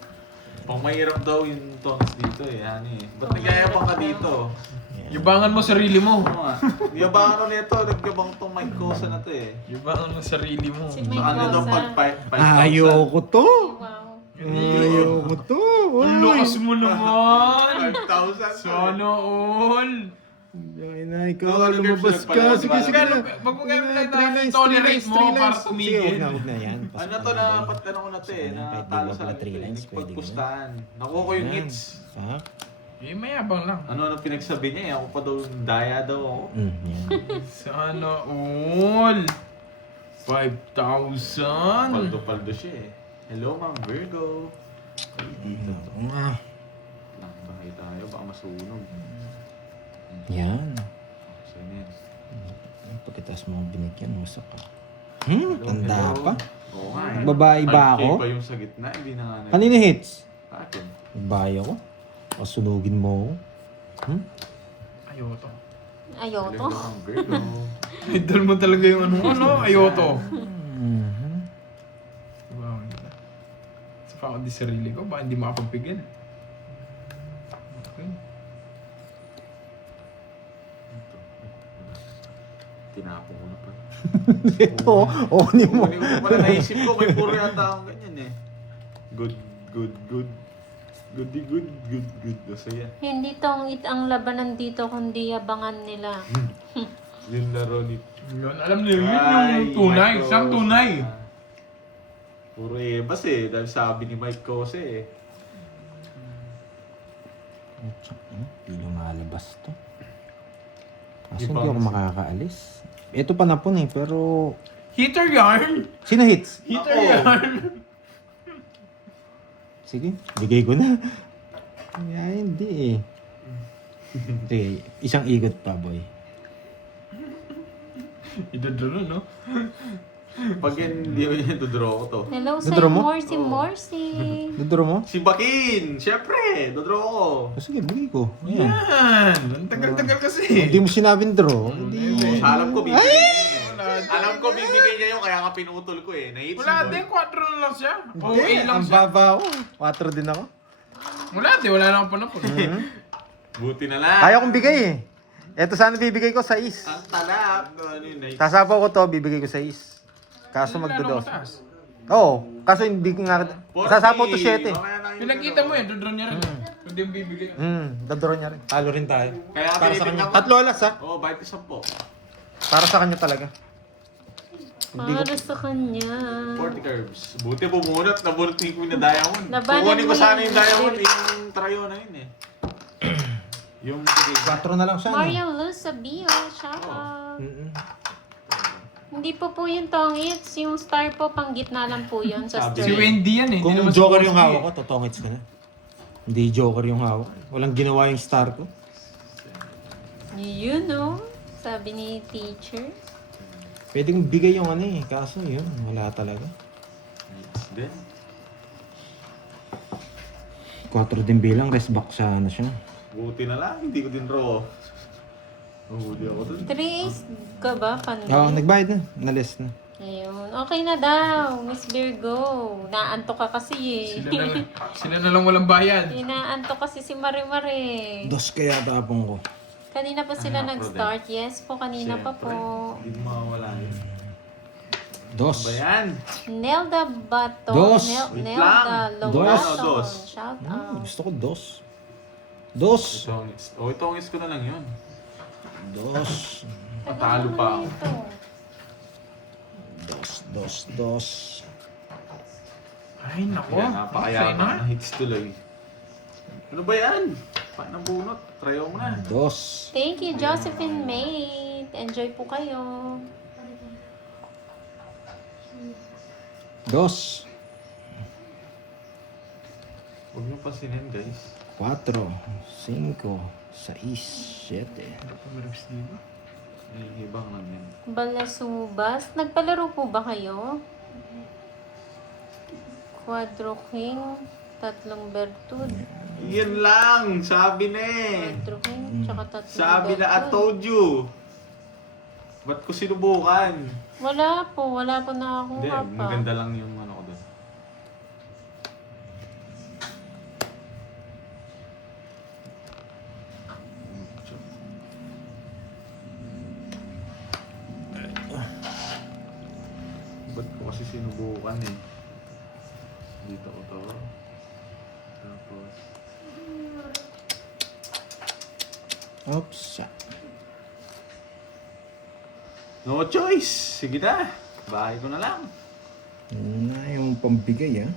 Pang mahirap daw yung tones dito eh, hani. Ba't nagyayabang ka dito? Yubangan mo sarili mo. Oo nga. Yabangan ko nito, nagyabang tong mic ko sa na to eh. Yubangan mo sarili mo. Si Mike Ano daw Rosa. pag 5,000? Ayoko to. Wow. Ayoko to. Ang lakas mo naman. 5,000? Sana all. Ay na, ikaw lumabas ka. Sige, sige na. Wag mo kaya Three pinag lines, tolerate three mo lines. para Sige, tumigil. huwag na yan. Ano to na patano ko na to eh, na Kahit di talo wag sa na lanito 3 eh. lines, pwede Nagpagpustahan. Nakuha ko yung hits. Ha? Eh, mayabang lang. Ano pinagsabi niya eh, ako pa daw daya daw ako. Yan. Sana all. 5,000. Paldo-paldo siya eh. Hello Ma'am Virgo. Bahay tayo, baka masunog. Yan. So yan. Pagkataas mo binigyan, masak ka. Tanda Hello. pa. Oo nga eh. Babae ba ako? pa yung sa gitna, hindi na nga Kanino hits? Akin. Babae ako? O sunugin mo ako? Ayoto. Ayoto. Hello Ma'am Virgo. Idol mo talaga yung ano, ayoto. Wow. Sa pa ako di sarili ko, baka hindi makapagpigil. Okay. Tinapon ko na pa. Ito, kunin mo. Kunin ko pala naisip ko, may puro yata akong ganyan eh. Good good. Goody, good. Masaya. Hindi tongit ang labanan dito, kundi abangan nila. Yung laro ni... Yun, alam niyo, yun yung tunay. Mike Siyang Cose. tunay. Puro ebas eh. Dahil sabi ni Mike Cose eh. Hindi lumalabas to. Kaso Di hindi ba? ako makakaalis. Ito pa na po eh, pero... Hitter yarn! Sino hits? Hitter Ako. yarn! Sige, bigay ko na. Ay, hindi eh. Sige, isang ikot pa, boy. Idodoro, no? Pag hindi mo yan, dodraw ko to. Hello, Dodoro mo? Morsi. Duduro mo? Si Bakin! Siyempre! Dodraw ko. Sige, bigay ko. Ayan. Yan! Ang tagal-tagal kasi. Hindi mo sinabing draw. Hindi. Alam ko bibigay niya yun. Alam ko bibigay niya yun, kaya nga pinutol ko eh. Nahits Wala din, 4 na lang siya. Hindi, Okay lang ang siya. baba ako. 4 din ako. Wala din, wala lang po na po. Buti na lang. Kaya kong bigay eh. Ito sana bibigay ko 6. Ang talap. Ano yun, nahits. Sasapaw ko to, bibigay ko 6. Kaso magdodos. Oo, kaso hindi ko nga... Sasapaw to 7. Pinakita mo yan, dodoro niya rin. Hindi yung bibigay. Dadoro niya rin. Talo rin tayo. Kaya Para sa pinipit kanya. ako. 3 alas ha. Oo, 20-10. Para sa kanya talaga. Hindi ko... Para sa kanya. 40 curves. Buti bumunot, nabunot ko na diamond. Labanan Kukunin ko mo sana yun. yung diamond, yung trayo na yun eh. Yung 4 na lang sana. Mario Luz Sabio, shout out. Hindi po yung tongits, yung star po, pang gitna lang po yun sa Sabi Si stream. Wendy yan eh. Kung hindi naman joker si yung Bossy hawak ko, totongits ka na. Hindi joker yung hawak. Walang ginawa yung star ko. You know, sabi ni teacher. Pwede kong bigay yung ano eh. Kaso yun, wala talaga. Then, 4 din bilang, rest back sana siya. buti na lang, hindi ko din raw. Mahuli ako dun. 3 ace ka ba, Pandi? Oo, nagbayad na. Nalis na. Ayun. Okay na daw, Miss Virgo. Naantok ka kasi eh. Sila na lang walang bayad. Inaantok kasi si Mare-Mare. Dos kaya tapong ko. Kanina pa sila Ano, nag-start. Yes po, kanina pa Siyempre, po. Hindi mo mawawala yun. Dos. Ba yan? Nelda Bato. Dos. Wait Nelda lang. Lobaton. Dos. Shout out. Gusto ko dos. Dos. Itongis ko na lang yun. Dos. Patalo pa ako. Ito. Dos. Ay, nako. Kaya napakayama na hits tuloy. Ano ba yan? Paano bunot? Trayo mo na. Dos. Thank you, Josephine Mate. Enjoy po kayo. Dos. Huwag niyo pasinin guys. 4, 5, 6, 7. May ibang lang yan. Balasubas. Nagpalaro po ba kayo? Quadro King. 3 Bertud. Yan lang! Sabi na eh! Quadro King. Tsaka 3 Sabi na I Bertud. told you! Ba't ko sinubukan? Wala po na akong Hindi, hapa. maganda lang yung ano ko doon. Ba't ko kasi sinubukan eh? Dito ko to. Tapos... Oops. No choice! Sige na! Bahay ko na lang. Yun na yung pambigay ah.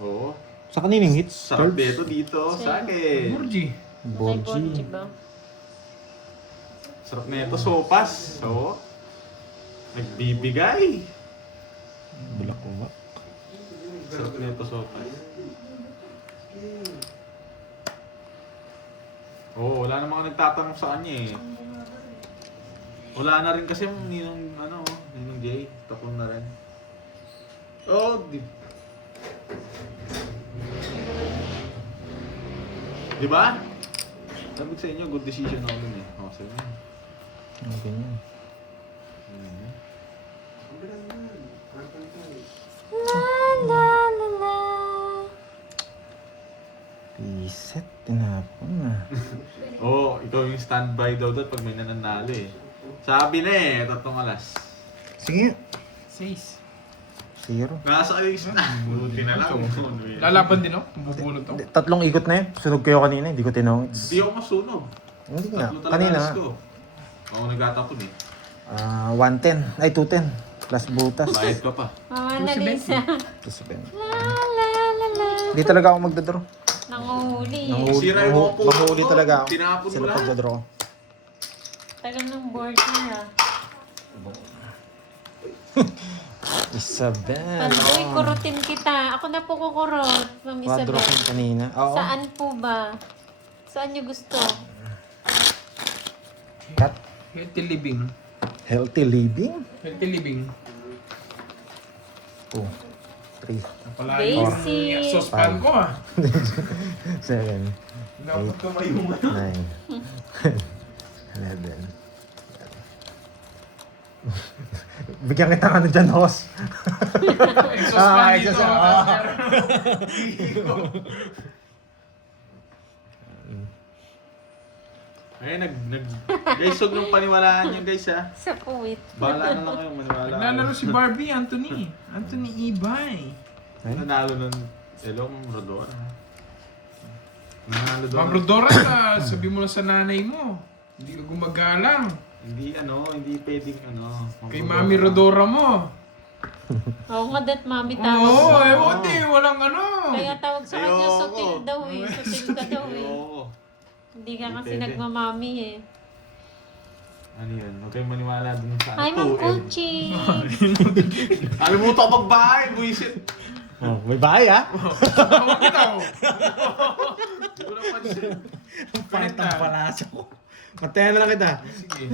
Oo. Sa kanining hits? Sarap dito dito sa akin. Murji. May Borgi Borgi. ba? Sarap na ito, sopas. So, nagbibigay. Bulakwak. Sarap na ito, sopas. Oo, wala namang nagtatanong sa kanya eh. Wala na rin kasi yung Ninong Jay. Tapon na rin. Oh, Di ba? Sabi ko sa inyo, good decision ako dun eh. Oh, sige. Ang ganyan. La la la la. Reset. Tinapon na. Oo, ikaw yung standby daw doon pag may nananalo eh. Sabi na eh, 3 alas. Sige. 6. Zero. Nasa alis na. Buti na lang. Lalaban din, no? Bubunot to. Tatlong ikot na yun. Sunog kayo kanina, hindi ko tinawag. Hindi ako masunog. Hindi nga. Tatlo talaga Kanina, alis ko. Ako nagtatapon eh. 110. Ay, 210. Plus butas. Bayad ka pa. Mama na Lisa. Plus 20. La la la la. Hindi talaga ako magdadraw. Nanguhuli. Sira yung mga puno Mahuli ko. talaga ako. Tinapon mo Sila lahat. pagdadraw ko. Tagal ng board niya. Isabel. Pandoy, kurutin kita. Ako na po kukurot, Ma'am Quadro Isabel. ko kanina. Oo. Saan po ba? Saan niyo gusto? Cut. Healthy living. Healthy living. Healthy living. 2, 3, Pala Basic. yung sauce pan ko ah. 7, Dapat tumayo mo. 9, 11. Bigyan kita ka na dyan, host. Yung sauce pan Ay, dito. sauce- Ay, guys, huwag nung paniwalaan yun, guys, ha. Sa puwit. Bahala na lang kayo maniwala. Naglalaro si Barbie, Anthony. Anthony Ibay. Nanalo ng Hello, Ma'am Rodora. Nanalo doon. Ma'am Rodora, sabi mo na sa nanay mo. Hindi ka gumagalang. Hindi pwedeng Ma'am Kay Mami Rodora mo. Oo nga, that mami tawag. Oo, hindi. Walang ano. Kaya tawag sa kanya, Ayoko. sutil daw eh. Sutil ka daw eh. Oo. Hindi ka kasi Pwede. nagmamami eh. Ano yun? Huwag kayong maniwala dun sa Hi, Ma'am 2M. Kuchi! Alam mo, tapag bahay, buisit. Oh, may bahay, ha? Tawag kita oh. Hindi ko napansin. Pangit ang palasa ko. Patayan na lang kita. Sige.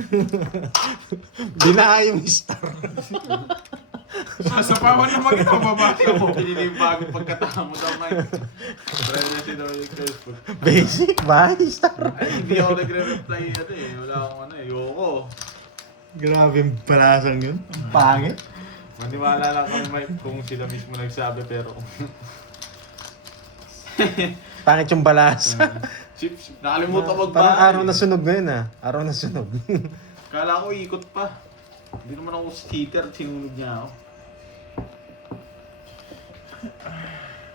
Binahay yung star. Sasapawan naman kita, babasa mo. Pinili yung bagong pagkatamo daw, Mike. Try na si Dominic Facebook. Basic, bahay, star. Ay, hindi ako nagre-reply Wala akong ayoko. Grabe yung palasang yun. Ang pangit. Maniwala lang kami, Mike, kung sila mismo nagsabi, pero... Pangit yung balasa. Chips, nakalimutan magbahay. Parang araw na sunog ngayon, ha? Araw na sunog. Kala ko ikot pa. Hindi naman ako skater, sinunod niya ako.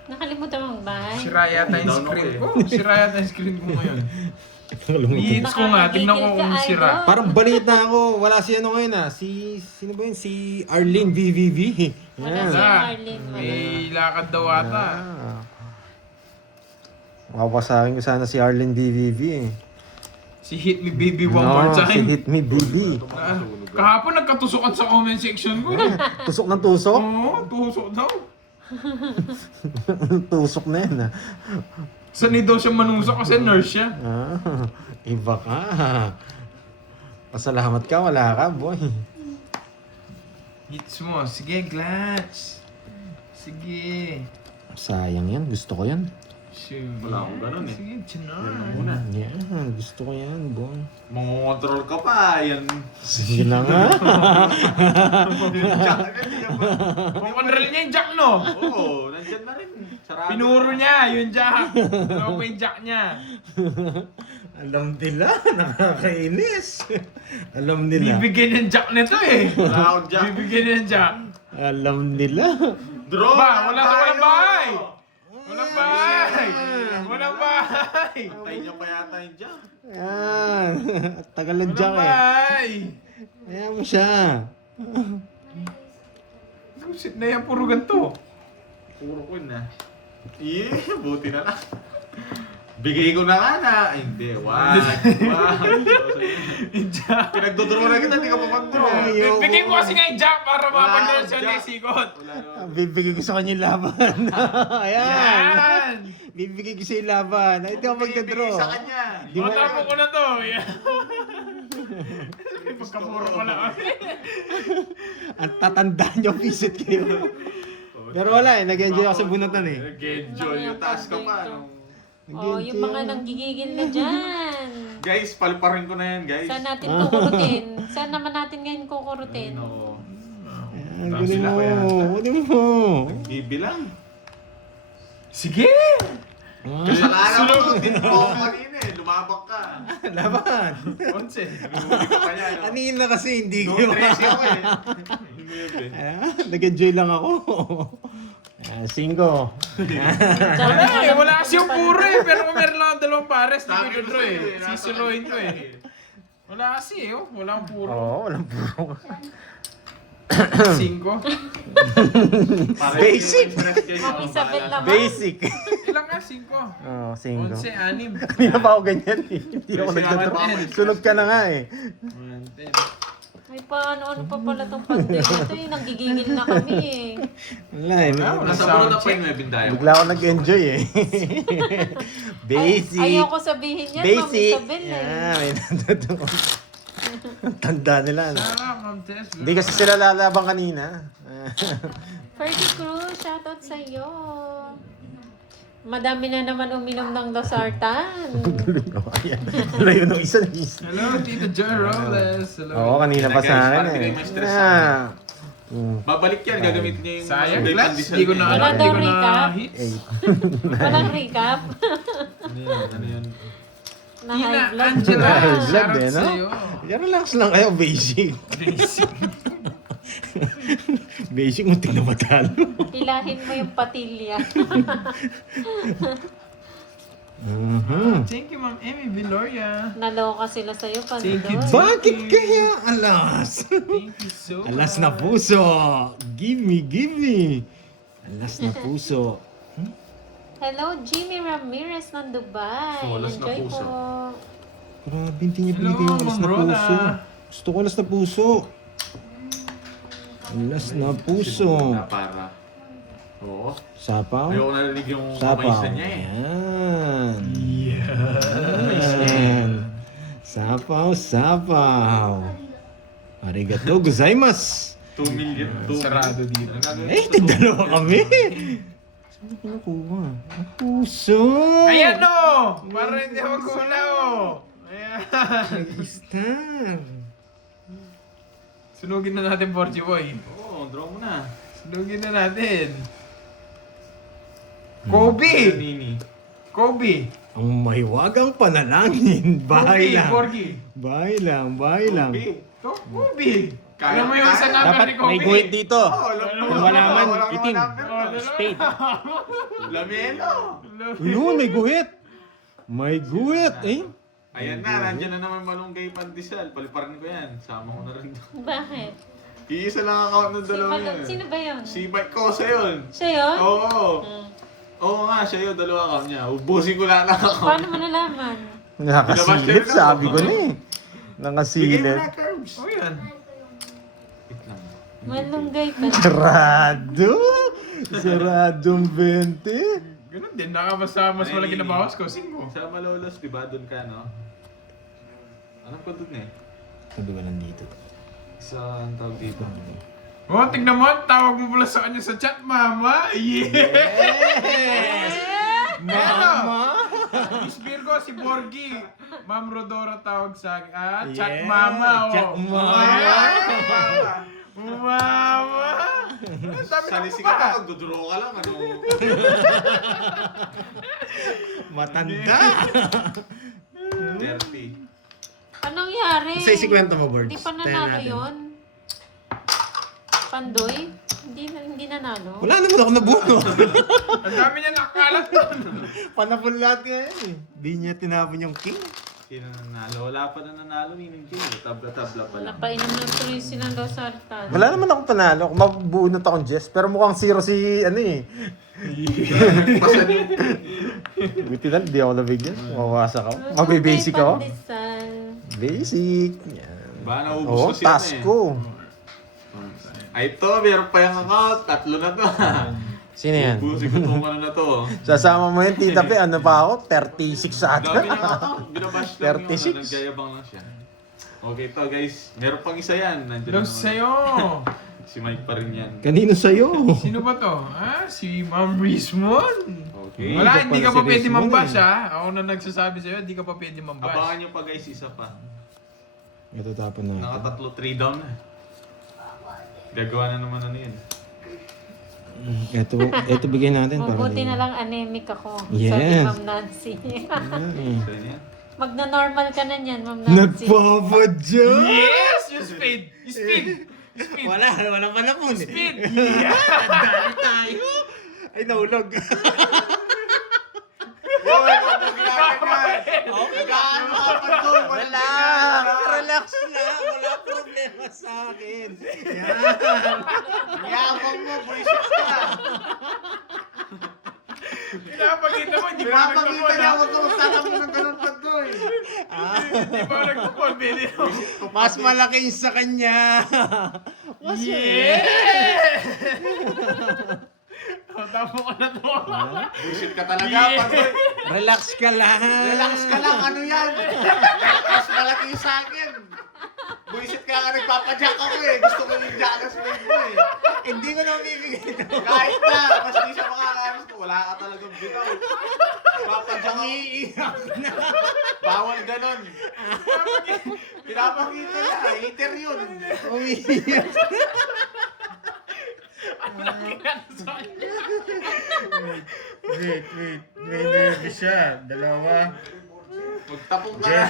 Nakalimutan mong bahay. Sira yata yung Down ako screen eh. ko. Sira yata yung screen ko ngayon. Hits ko Baka nga, tingnan ko nagigil ka, kung sira. idol. Parang balita ako, wala si ano ngayon, ha? Sino ba yun? Si Arlene VVV. Wala Yan. si Ah, Arlene. Wala. may lakad daw ata. Ah. Mapapasakin ko sana si Arlene VVV, eh. Si Hit Me Baby One More Si Time. Hit Me BB. Ah, kahapon nagkatusukan sa comment section ko. Tusok ng tusok? Oo, tusok daw. Tusok na yan, ha? Sanay daw siya manusok kasi nurse siya. Ah, iba ka. Pasalamat ka, wala ka, boy. Hits mo. Sige, Glatch. Sige. Sayang yan, gusto ko yan. Sige. Wala akong ganun eh. Sige, chinar. Yan ang muna. Yan, gusto ko yan, boy. Mangongontrol ka pa, yan. Sige na nga. Jack agad niya ba? Kukontrol niya yung jack, no? Oo, nandyan na rin. Sarado. Pinuro niya yung jack. Ano ko yung jack niya? Alam nila, nakakainis. Alam nila. Bibigyan yung jack nito eh. Wala akong jack. Bibigyan niya yung jack. Alam nila. Draw! Ba, walang tayo! bahay! Walang bahay! Walang bahay! Antay niya pa yata yung jack. Yan. Tagal ng Walang jack eh. bahay! Kaya mo siya. Busit na yan, puro ganito. Puro ko na. Buti na lang. Bigay ko na nga na. Ay, hindi, wag. Yung jack. Pinagdodraw na kita, hindi ka pa mag-draw. Ayoko. Bigyan ko kasi nga yung jack para Wala mapag-draw siya akong ng jack. sikot. Wala na. Bibigay ko sa kanya yung laban. Ayan. Yan! Bibigay ko sa yung laban. Ay, hindi ako magdadraw. Bibigay sa kanya. Di mo- Matapos ko na to. Yan. Pagkamuro ko lang. Ang tatandaan nyo, visit kayo. Pero wala eh, nag-enjoy ako sa bunutan eh. Nag-enjoy yung task ka pa. no? Oh, yung mga nanggigigil na dyan. Guys, paliparin ko na yan, guys. Saan natin kukurutin? Saan naman natin ngayon kukurutin? No. Ang galing mo. Galing mo. Bibilang. Sige! Kasalanan mo to, din mo ako kanina eh. Lumabak ka. Laban. 11. Huli ka pa yan. Kanina kasi hindi No, ko. 13 ako eh. Hindi Nag-enjoy lang ako. 5. Wala eh, wala kasi yung puro eh. Pero kung meron lang ang dalawang pares, di ko Sabi ko i-draw sa'yo eh. eh, Sisilohin ko eh. Wala kasi eh, oh. Wala ang puro. Oo, walang puro. 5. Basic. Ma'am Isabel naman. Basic. Ilang nga? 5. Oo, 5. 11, 6. Kanina pa ako ganyan eh. Hindi ako nagtatraw. Sunod ka na nga eh. 10. Ay, ano pa pala tong pandemic ito eh. Nanggigigil na kami eh. Wala eh. Nasa bulo na pa yung may bindayo. Bigla ako nag-enjoy eh. Basic. Ayoko sabihin yan, Ma'am Basic. Isabel eh. May nandoon. Tanda nila. No? Sarap, Ma'am Tess. Hindi kasi sila lalabang kanina. Ferdy Cruz, shoutout sa'yo. Madami na naman uminom ng losartan. Ayan. Layo nung isa. Hello, Tito Joy Robles. Hello. Oo, kanina pa sa akin Parang eh. hindi may stress Ah. Babalik yan, gagamitin niya yung... Sayang, Sunday Glass. pandesal Hindi ko niya. na Wala alam. Hindi daw ko na recap. hits. Walang recap. Ano yan? Ano yan? Na Tina high blood. Angela. High blood Shoutout eh, no? sa'yo. Yan, relax lang kayo, basic. Basic. Basic, muntik na matalo. Hilahin mo yung patilya. Thank you, Ma'am Amy Viloria. Naloka sila sa'yo, Thank you. Pandoy. Bakit kaya alas? Thank you so much. Alas na puso. Give me. Alas na puso. Hello, Jimmy Ramirez ng Dubai. Oh, alas na Enjoy puso. po. Grabe, hindi niya Hello, pinigay yung alas Ma'am na Rhoda. puso. Gusto ko alas na puso. Alas na puso. Na para. Oo. Sapaw. Ayoko narinig yung Sapaw. kamaysa niya eh. Yan. Yan. Sapaw. Arigato gozaimasu. 2 million. 2 Sarado dito. Eh, tigdalawa kami. Saan ko nakuha? Ang puso. Ayan o! Para hindi ako magkulaw. Ayan. Star. Sunugin na natin, Porgy Boy. Oo, draw mo na. Sunugin na natin. Kobe! Nini. Kobe! Ang mahiwagang panalangin. Bahay Kobe, lang. Porgy. Bahay lang. Kobe. Ito, Kobe! Kaya- Alam mo yung isang number Dapat ni Kobe? may guhit dito. Oo, alam mo. Yung halaman, Wala kang itim. number. Spade. Lamelo. Yun, may guhit. May guhit. Eh? Ayan na, nandyan na naman malunggay pandesal. Paliparin ko yan. Sama ko na rin doon. Bakit? Iisa lang ang account ng dalawa yun. Sino ba yun? Si Mike Cosa yun. Siya yun? Oo. Hmm. Oo nga, siya yun. Dalawa account niya. Ubusin ko lang ang account. Paano mo nalaman? Nakasilip, sabi ko na eh. Bigay mo Nakasilip. na, Curbs. Oh, yan. Wait lang. Malunggay pa. Saradong 20. Ganun din, nakabasa mas Ano malaki yun? na bawas ko, 5. Sa Malolos, di ba? Doon ka, no? Alam ko doon eh. Sabi ko nandito. Sa, ang tawag dito. Oh, tignan mo, tawag mo pala sa kanya sa chat, mama. Yes! Mama! Miss Virgo, si Borgie. Ma'am Rodora tawag sa akin. Ah, chat Yeah, mama. Oh. chat mama. Yeah. Mama. Ang dami Sa ng lisikat mukha. ka, duduro ka lang. Ano? Matanda! 30. Anong nangyari? Sa isikwento mo, Birds. Hindi pa Tayo nanalo natin. yun? Pandoy? Hindi nanalo? Wala naman ako nabuno. Ang dami niya nakalat doon. Panapon lahat nga yan eh. Di niya tinapon yung king. Sino nanalo? Wala pa na nanalo ni King. Tabla-tabla pa Wala lang. pa inom ng tuloy silang losartan. Wala naman akong panalo. Mabunot akong Jess. Pero mukhang zero si ano eh. Pasan yung... Buti na, di ako nabigyan. Mawawasak ako. Mabibasic ako. Pandesal. Basic. Yan. Ba, naubos Oo, ko siya task eh. ko. Ay, ito, meron pa yung account. 3 na to. Sino yan? Ubusin ko itong ano na to. Sasama mo yan, Tita P. Ano pa ako? 36 sa Dami atin. niyang account. Binabash lang yun. 36. Nagyayabang lang siya. Okay to guys. Meron pang isa yan. Nandiyan Los naman. sa'yo. Si Mike pa rin yan. Kanino sa'yo? Sino ba to? Ah, si Ma'am Rismon. Okay. Wala, Ito hindi pala ka si pa pwede Rismon mambash eh. ha. Ako na nagsasabi sa'yo, hindi ka pa pwede mambash. Abangan nyo pa guys, isa pa. Ito tapon na ito. Nakatatlo 3 down na. Gagawa na naman ano yun. Ito bigay natin. para Mabuti di- na lang anemic ako. Yes. Sabi Ma'am Nancy. Yan. So yun yan. Magna-normal ka na niyan, Ma'am Nancy. Nagpapadya! Yes! Yung speed! Yung speed! Yung speed! Wala pa na po. Speed! Yeah! Dali tayo. Ay, nahulog. Hoy, huwag mo ginaganyan. Okay Gaano ka pa doon? Relax lang. Wala problema sa akin. Yan. Yabang mo, buisit ka. Pinapakita mo, hindi pa Pinapakita nagtapon niya, ha? huwag ka magtatapon ng ganun pa doon. Hindi pa nagtapon, video. Mas malaki yung sa kanya. Mas Yeah! Tapo ko na to. Buisit ka talaga, Yeah. Pandoy. Relax ka lang. Relax ka lang, ano yan? Mas malaki yung sa akin. Buisit ka nga nagpapadyak ako eh. Gusto ko yung jackass play mo eh. Hindi ko na bibigay ito. Kahit na, mas di siya makakaras ko. Wala ka talagang bitaw. Papadyak ako. Iiyak na. Bawal ganon. Pinapakita niya, hater yun. Umiiyak. Wait. May nervous siya. Dalawa. Magtapong ka na.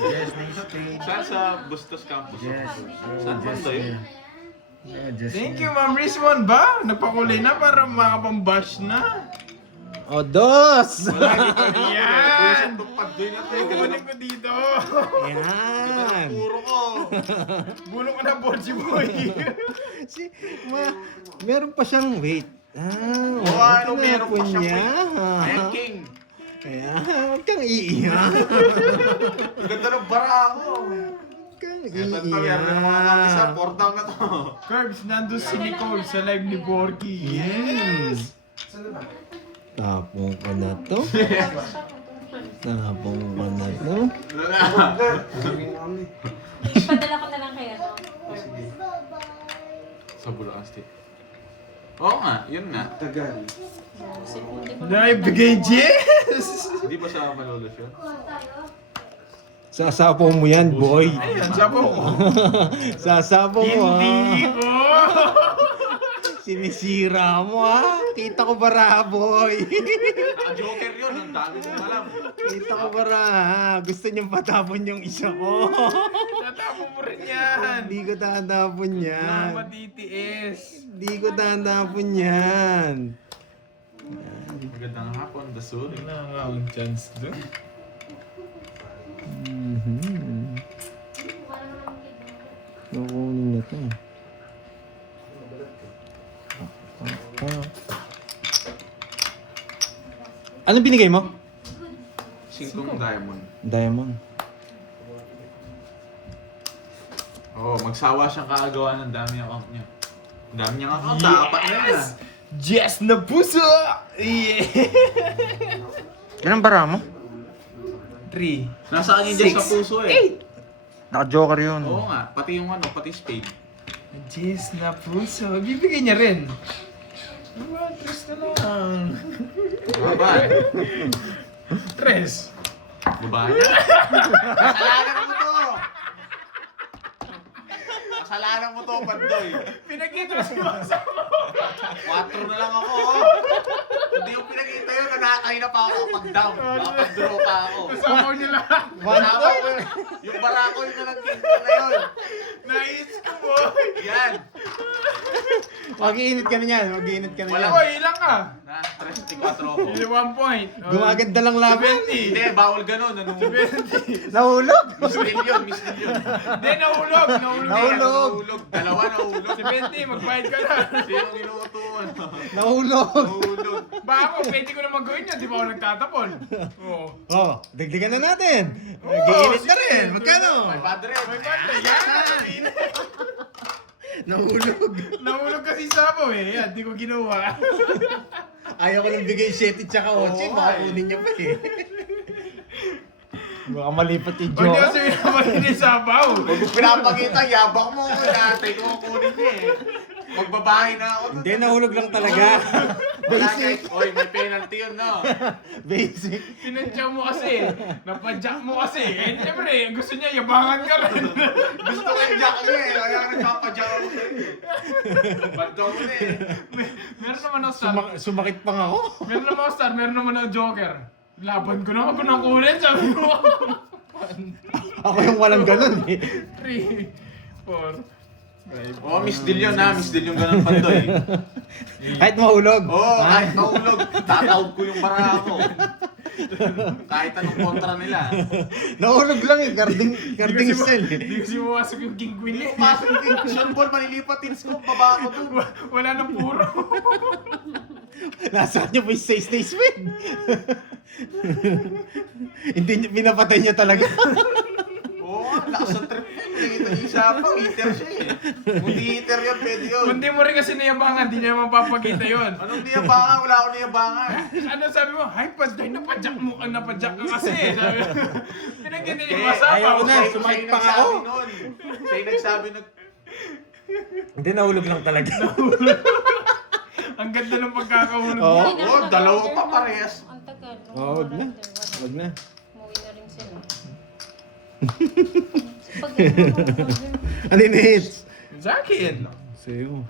Yes, nice page. Saan sa Bustos Campus? Yes. Saan ba ito yun? Thank you, Ma'am Rizwan ba? Nagpakulay na para makapambash na. O, dos! Yan! Buisit itong Pandoy na ito. Kukunin ko dito. Yan! Puro ko. Bulong ko na, Boji Boy. Meron pa siyang weight. Oo, ano, meron pa siyang niya. Ayan, King. Ayan, huwag kang iiyak. Ang ganda ng bara ako. Huwag kang Ito meron na mga kakisa. 4 down na to. Curbs, nandun si Nicole sa live ni Borky. Yes! Tapong ka na to. Tapong ka na to. Ipadala ko na lang kay ano. Sa Bulacan State. Oo nga, yun nga. Tagal. Kasi hindi ko Naibigay Jess! Hindi ba sa Malolos yun? Sasapaw mo yan, boy. Ayan, sapo ko. Sasapaw mo, Hindi ha? ko! Sinisira mo, ha? Kita ko bara, boy. Joker yun, ang dami mong alam. Kita ko bara, ha? Gusto niyang patapon yung isa ko. Tatapo mo rin yan! Hindi ko tatapon yan. Mga matitiis. Hindi ko tatapon yan. Magandang hapon, Dasuri. Wala nga akong chance doon. Nakunin na to. Ano binigay mo? 5 diamond. Diamond. Oo, magsawa siyang kaagawa ng dami account niya. Ang dami niyang account, dapat na yan. Jess na puso! Yeah! Ilang bara mo? 3. Nasa kanya dyan sa puso eh. Naka-joker yun. Oo nga, pati yung ano, pati spade. Jess na puso. Bibigay niya rin. Diba? 3 na lang. Babae. 3. Babae. Kasalanan mo to! Kasalanan mo to, Pandoy. Pinakita si Masa mo. 4 na lang ako, oh. Hindi yung pinakita yun, nakakain na pa ako pag down. Nakapag-draw pa ako. Kasama niya lahat. Kasama ko, yung barako yung nalagkin ko na yun. Nais ko, boy. Yan. Mag-iinit ka na yan. Mag-iinit ka na Wala. yan. Boy, ilang ka? Na, 34 ako. 1 point. Gumaganda lang laban. 70. Hindi, bawal ganun. Ano? 70. Nahulog. Mistil yun, mistil yun. Hindi, nahulog. Nahulog. Nahulog. Nahulog. Dalawa nahulog. 70, magbayad ka na. Sino inuutuan? Nahulog. Nahulog. Ba ako, pwede ko naman gawin yan. Di ba ako nagtatapon? Oo. Oh, dagdagan na natin. Mag-iinit na rin. Magkano? May padre. May banda. Yan. Nahulog. Nahulog kasi sapo eh. Yan, di ko ginawa. Ayaw ko nang bigay 7 tsaka 8. Oo, Baka eh. kunin niya pa eh. Baka malipat yung Huwag niya joke. kasi naman ni sabaw. Huwag mo pinapakita, yabang mo. Dati ko kunin niya eh. Magbabahay na ako. Hindi, nahulog lang talaga. Wala guys. Oy, may penalty yun, no? Basic. Tinantya mo kasi. Napadyak mo kasi. Eh, siyempre, gusto niya yabangan ka rin. Gusto ko yung jack niya eh. Kaya nagpapadyak ako sa'yo eh. Bando ko na eh. Meron naman ako star. Sumakit pa nga ako. Meron naman ako star. Meron naman ako joker. Laban ko na ako ng kunin, sabi mo. Ako yung walang ganun eh. 3, 4, 5. Oh, Miss Dil yun ha. Miss Dil yung ganun pandoy. Kahit mahulog. Oo, kahit mahulog, tataob ko yung bara ko. Kahit anong kontra nila. Nahulog lang eh. Garding style eh. Hindi kasi mawasok yung king queen eh. Pasok yung Sean Paul, manilipatin ko, baba ko dun. Wala nang puro. Nasaan niyo po yung stays win? Hindi niyo, pinapatay niya talaga. Oo, lakas ng trip yun. Ito isa pa, heater siya eh. Kung di heater yun, pwede yun. Hindi mo rin kasi niyabangan, di niya mapapakita yun. Anong niyabangan? Wala akong niyabangan. Ano sabi mo? Hay, paday, napadyak mo, napadyak ka kasi. Sabi mo. Pinagkita niya yung ayaw masapaw. na. Sumait pa nga ako. Siya yung nagsabi Hindi, nahulog lang talaga. Ang ganda ng pagkakahulog Oo. mo. Hindi na oh, ako dalawa nag-order pa na. parehas. Ang tagal. Wag na. Wag na. Umuwi na rin sila. Ano yung hits? Sa akin. Sa'yo.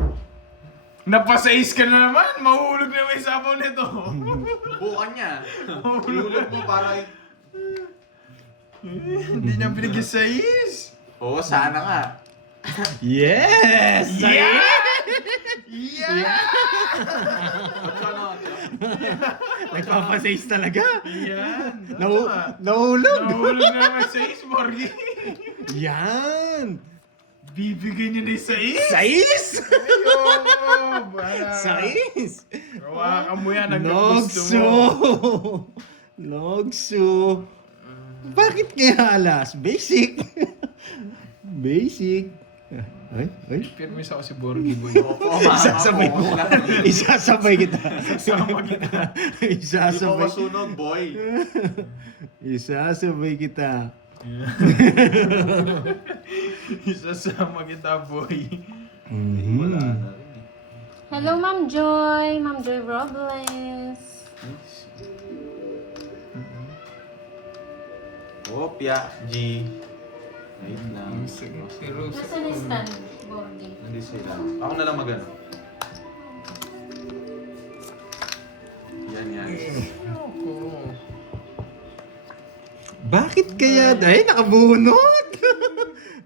Napasais ka na naman. Mahulog na may sapaw nito. Bukan niya. Hulog mo para... Hindi niya binigyan sa is. Oo, sana nga. Yes! Yeah! Yeah! Ano? Nagpapasays talaga. Yan. Nahulog. Nahulog na naman sa is, Morgie. Yan! Bibigyan niya na yung sa is. Sais! Ayun! Bala. Sais! Hawakan mo yan ang gusto Nogso! mo. Nogso! Bakit kaya alas? Basic! Basic! Ay. Pirmis ako si Borgie, boy. Isasabay ko. Isasabay kita. Sama kita. Hindi mo Isasabay. masunog, boy. Isasabay kita. Isasama kita, boy. Wala na rin eh. Hello, Ma'am Joy. Ma'am Joy Robles. Opya, G. Wait lang. Pero Nasaan yung stand, Borgie? Hindi sila. Ako na lang magano. Yan. Bakit kaya? Ay, nakabunot!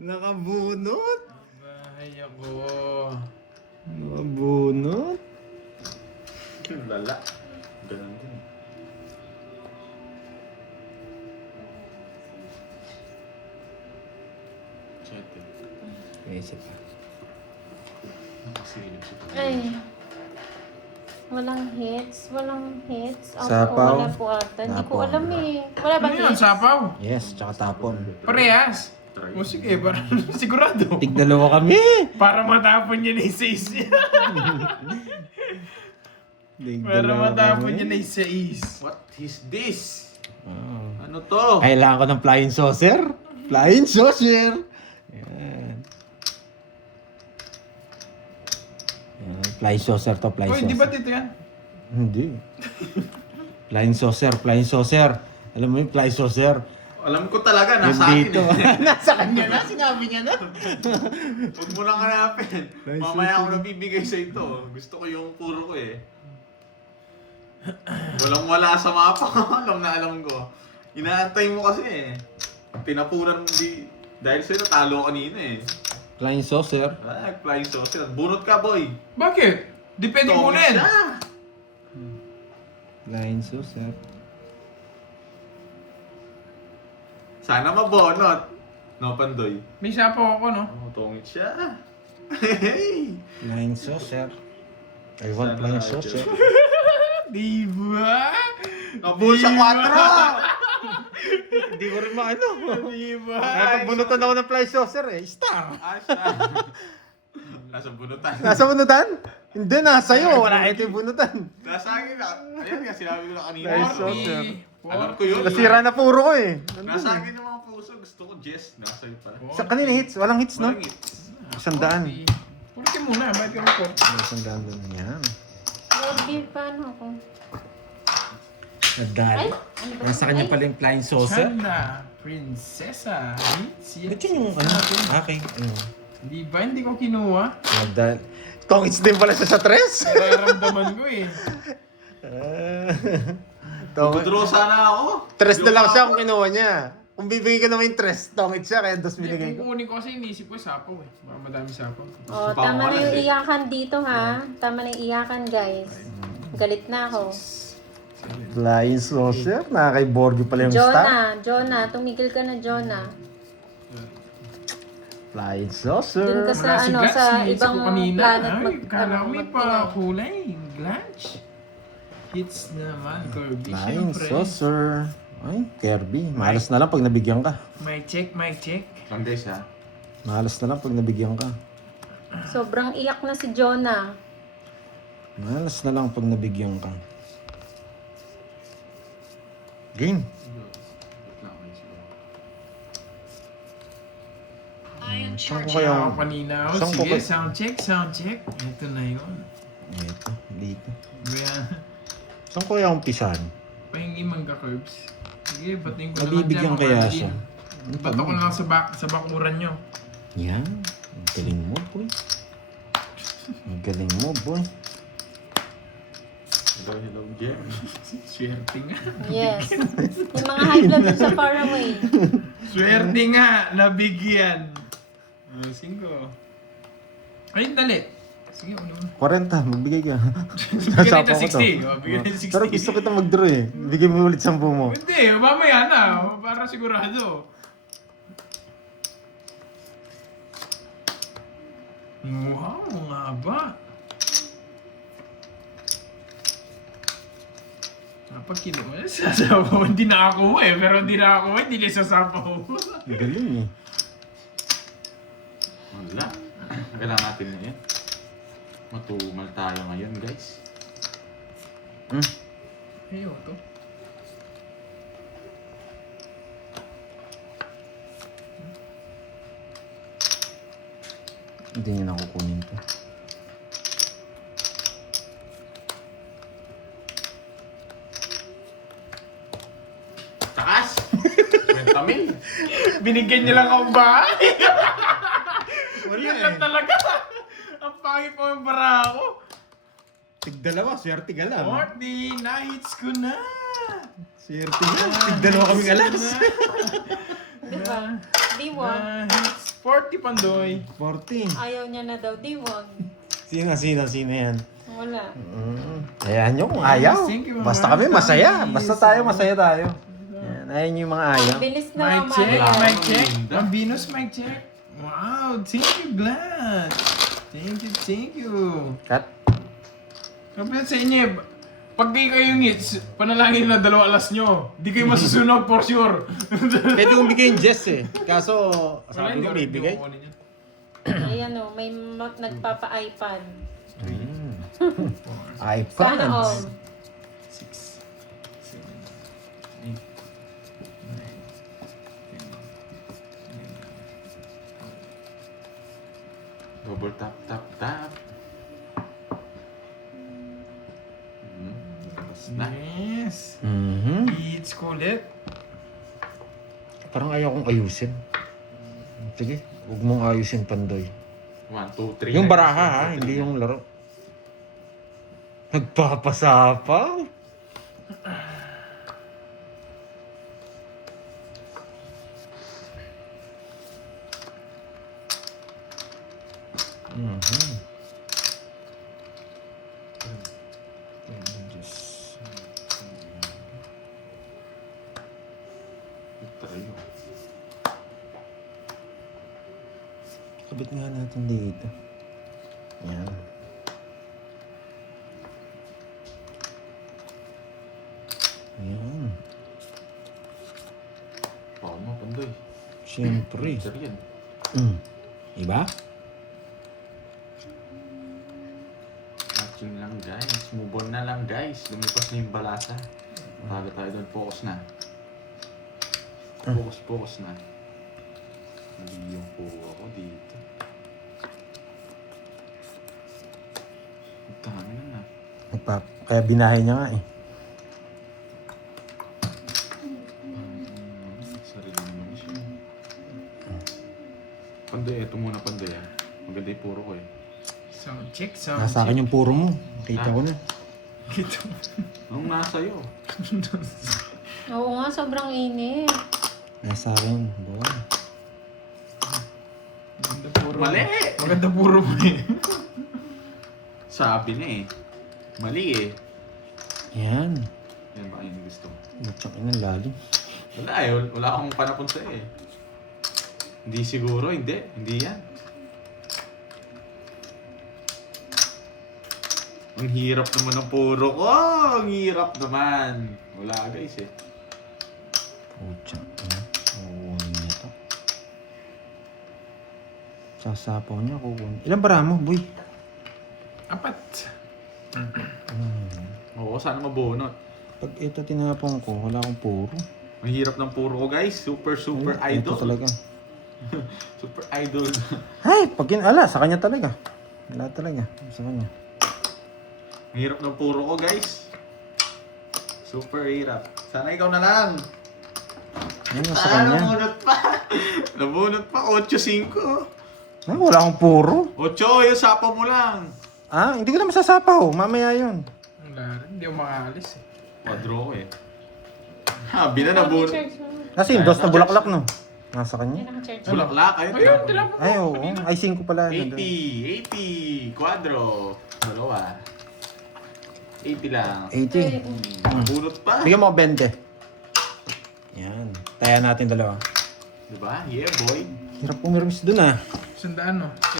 Nakabunot! bahay ako. Nakabunot? Lala. Ganun din. Chete. Isip pa. Silip siya. Ay. Walang hits. Walang hits. Sapaw. Wala po ata. Hindi ko Tapon. alam eh. Wala ba Ano yan, hits? sapaw? Yes, tsaka tapon. Parehas. Try. O sige, para sigurado. Tigdalawa kami! Para matapon niya na yung sais niya. Para matapon niya na yung sais. What is this? Oh. Ano to? Kailangan ko ng flying saucer. Flying saucer! Yan. Yan. Flying saucer to, flying Uy, saucer. di ba dito yan? Hindi. Flying saucer, flying saucer. Alam mo yung flying saucer? Alam ko talaga, Yun nasa akin dito. eh. Nasa kanya na, sinabi niya na. Huwag mo lang hanapin. Nice Mamaya ako sushi. nabibigay sa ito. Gusto ko yung puro ko eh. Walang wala sa mapa. alam ko. Inaantay mo kasi eh. Tinapunan di... Dahil sa'yo talo kanina eh. Flying saucer. Ah, flying saucer. Bunot ka, boy. Bakit? Di pwede Tongit kunin. siya. Flying saucer. Sana mabonot. No, Pandoy. May sapaw ako, no? Oh, tongit siya. Hey! Flying saucer. I want Sana flying na, saucer. Di ba? Nabuo sa 4! Hindi ko rin maano. Di ba? Nakapagbunutan ako ng flying saucer eh. Star! Asya. Nasa bunutan. Nasa bunutan? Hindi, nasa iyo. Wala ito yung bunutan. Nasa akin na. Ayan nga, sinabi ko na kanina. Flying saucer. Alam ko yun. Nasira na puro ko eh. Nasa akin yung mga puso. Gusto ko Jess. Nasa iyo pala. Sa kanina hits. Walang hits, no? Walang hits. 100. Puritin muna, may report. 100 doon yan. Borgie, paano ako? Nadali. Ano ba? Nasa kanya Ay, pala yung flying saucer. Sana, prinsesa. Ba't yun yung ano? Okay. Ano? Di ba? Hindi ko kinuha. Nadali. Tongits din pala siya sa tres. Nararamdaman ko eh. Mag-draw sana ako. Tres na lang siya kung kinuha niya. Kung bibigay ka naman yung tres, tongit siya, kaya dos binigay ko. Kukunin ko kasi inisip ko sapaw eh. Baka madami sapaw. Oh, tama na yung iyakan dito ha. Tama na yung iyakan guys. Galit na ako. Flying saucer, nakakay Borgio pala yung star. Jonah, tumigil ka na Jonah. Flying saucer. Dun ka sa Wala si Glance, sa sinisip ibang ko kanina. planet Ay, kala ko may magtingin. pa kulay. Glance. Hits naman, Kirby. Flying Siyempre. saucer. Ay, Kirby. Malas na lang pag nabigyan ka. Mic check, mic check. Lang guys ha. Malas na lang pag nabigyan ka. Sobrang iyak na si Jonah. Malas na lang pag nabigyan ka. Game. Saan ko kaya? Ako kanina. Oh, Saan ko sige, kaya? sound check, sound check. Ito na yun. Ito, dito. Kaya, Saan ko kaya umpisahan? pahingi man ka, Curbs. Sige, bating ko na lang Nabibigyan dyan, kaya mga siya. Martin. Bato ko na lang sa bakuran nyo. Yan. Ang galing mo, boy. Ang galing mo, boy. Hello, Jem. Swerte nga. Yes. Yung mga high blood dun sa faraway. Swerte nga, nabigyan. 5. Ay, dali. Sige, ano mo. 40, magbigay ka. Bigyan Nasapa na ko to. 60. Oh, bigyan na 60. Pero gusto kita mag-draw eh. Bigay mo ulit 10 mo. Hindi, mamaya na. Para sigurado. Wow, nga ba? Kapag kinuha, sasapaw. Hindi na ako eh. Pero hindi na ako hindi na sasapaw. Ang galing eh. Wala. Kailangan natin ngayon. Matumal tayo ngayon guys. Ayaw to. Hindi niya na kukunin to. Taas! 20 mil! Binigyan niya lang ang bahay. Wala Yun lang talaga. Ang pangit po yung bara ako. Tigdalawa, swerte ka lang. 40, na-hits ko na. Swerte ka. Tigdalawa kaming alas. Diba? D1. Na-hits. 40 pandoy. 14. Ayaw niya na daw D1. Sino yan? Wala. Ayan nyo kung ayaw. Thank you, Basta Mama. kami masaya. Basta tayo masaya tayo. Yan. Ayan yung mga ayaw. Bilis na Mic naman. check, Wala. mic check. Mambinos, mic check. Wow, thank you, Glad. Thank you. Cut. Sabi sa inyo, pag di kayong hits, panalangin na 2 alas nyo. Di kayo masusunog for sure. Pwede kong bigay yung Jess eh. Kaso, Wala, sabi ko bibigay. kukunin yun. Ayan o, may nagpapa-iPad. iPad. Sana all. 6, 7, 8, 9, 10, Double tap, tap, tap. Tapos na. Yes. Mhm. It's ko ulit. Parang ayaw kong ayusin. Sige, huwag mong ayusin, Pandoy. 1, 2, 3. Yung baraha ha, hindi yung laro. Nagpapasapaw. Mhm. Tayo. Kabit nga natin dito. Yan. Yan. Bawal mo, Pandoy. Siyempre. Sir yan. Iba? Matching lang guys. Move on na lang guys. Lumipas na yung balasa. Bago tayo doon. Focus na. Focus na. Hindi yung po ako dito. Tama na. Kaya binahay niya nga eh. Sarili naman siya. Pandoy, ito muna Pandoy ah. Maganda yung puro ko eh. Sound check, sound Nasa akin yung puro mo. Nakita ko na. Ito. Anong nasa iyo? Oo nga, sobrang init. Nasa akin, buwan. Maganda puro. Mali! Maganda puro mo eh. Sabi na eh. Mali eh. Yan. Yan ba yung gusto mo? Butsak ina, lalim. Wala eh. Wala akong panapon sa'yo eh. Hindi siguro. Hindi. Hindi yan. Ang hirap naman ng puro ko. Ang hirap naman. Wala guys eh. Butsak ina. Oo, niya to. Sasapaw niya, kukunin. Ilan bara mo, boy? 4. Oo, sana mabunot. Pag ito tinapong ko, wala akong puro. Ang hirap ng puro ko guys. Super Ay, idol. Ito talaga. Super idol. Ay, pag sa kanya talaga. Wala talaga, sa kanya. Ang hirap ng puro ko guys. Super hirap. Sana ikaw na lang. Yan, sa kanya. Nabunot pa. Nabunot pa. 8-5. Ay, wala akong puro. 8, yung sapa mo lang. Ah, hindi ko na masasapaw. Mamaya yun. Wala rin. Hindi ako makaalis eh. Quadro ko eh. Habi na nabunot. Naka-charge mo. Kasi yung dos na bulaklak, no? Nasa Hindi kanya. naka-charge. Bulaklak. Ayun, tinapon ko. Ay, oo. Ay, 5 pala. 80. Quadro. Dalawa. 80 lang. 80. Nabunot pa. Bigyan mo ako 20. Yan. Taya natin dalawa. Diba? Yeah boy. Hirap pumirmis dun ah. 100 no?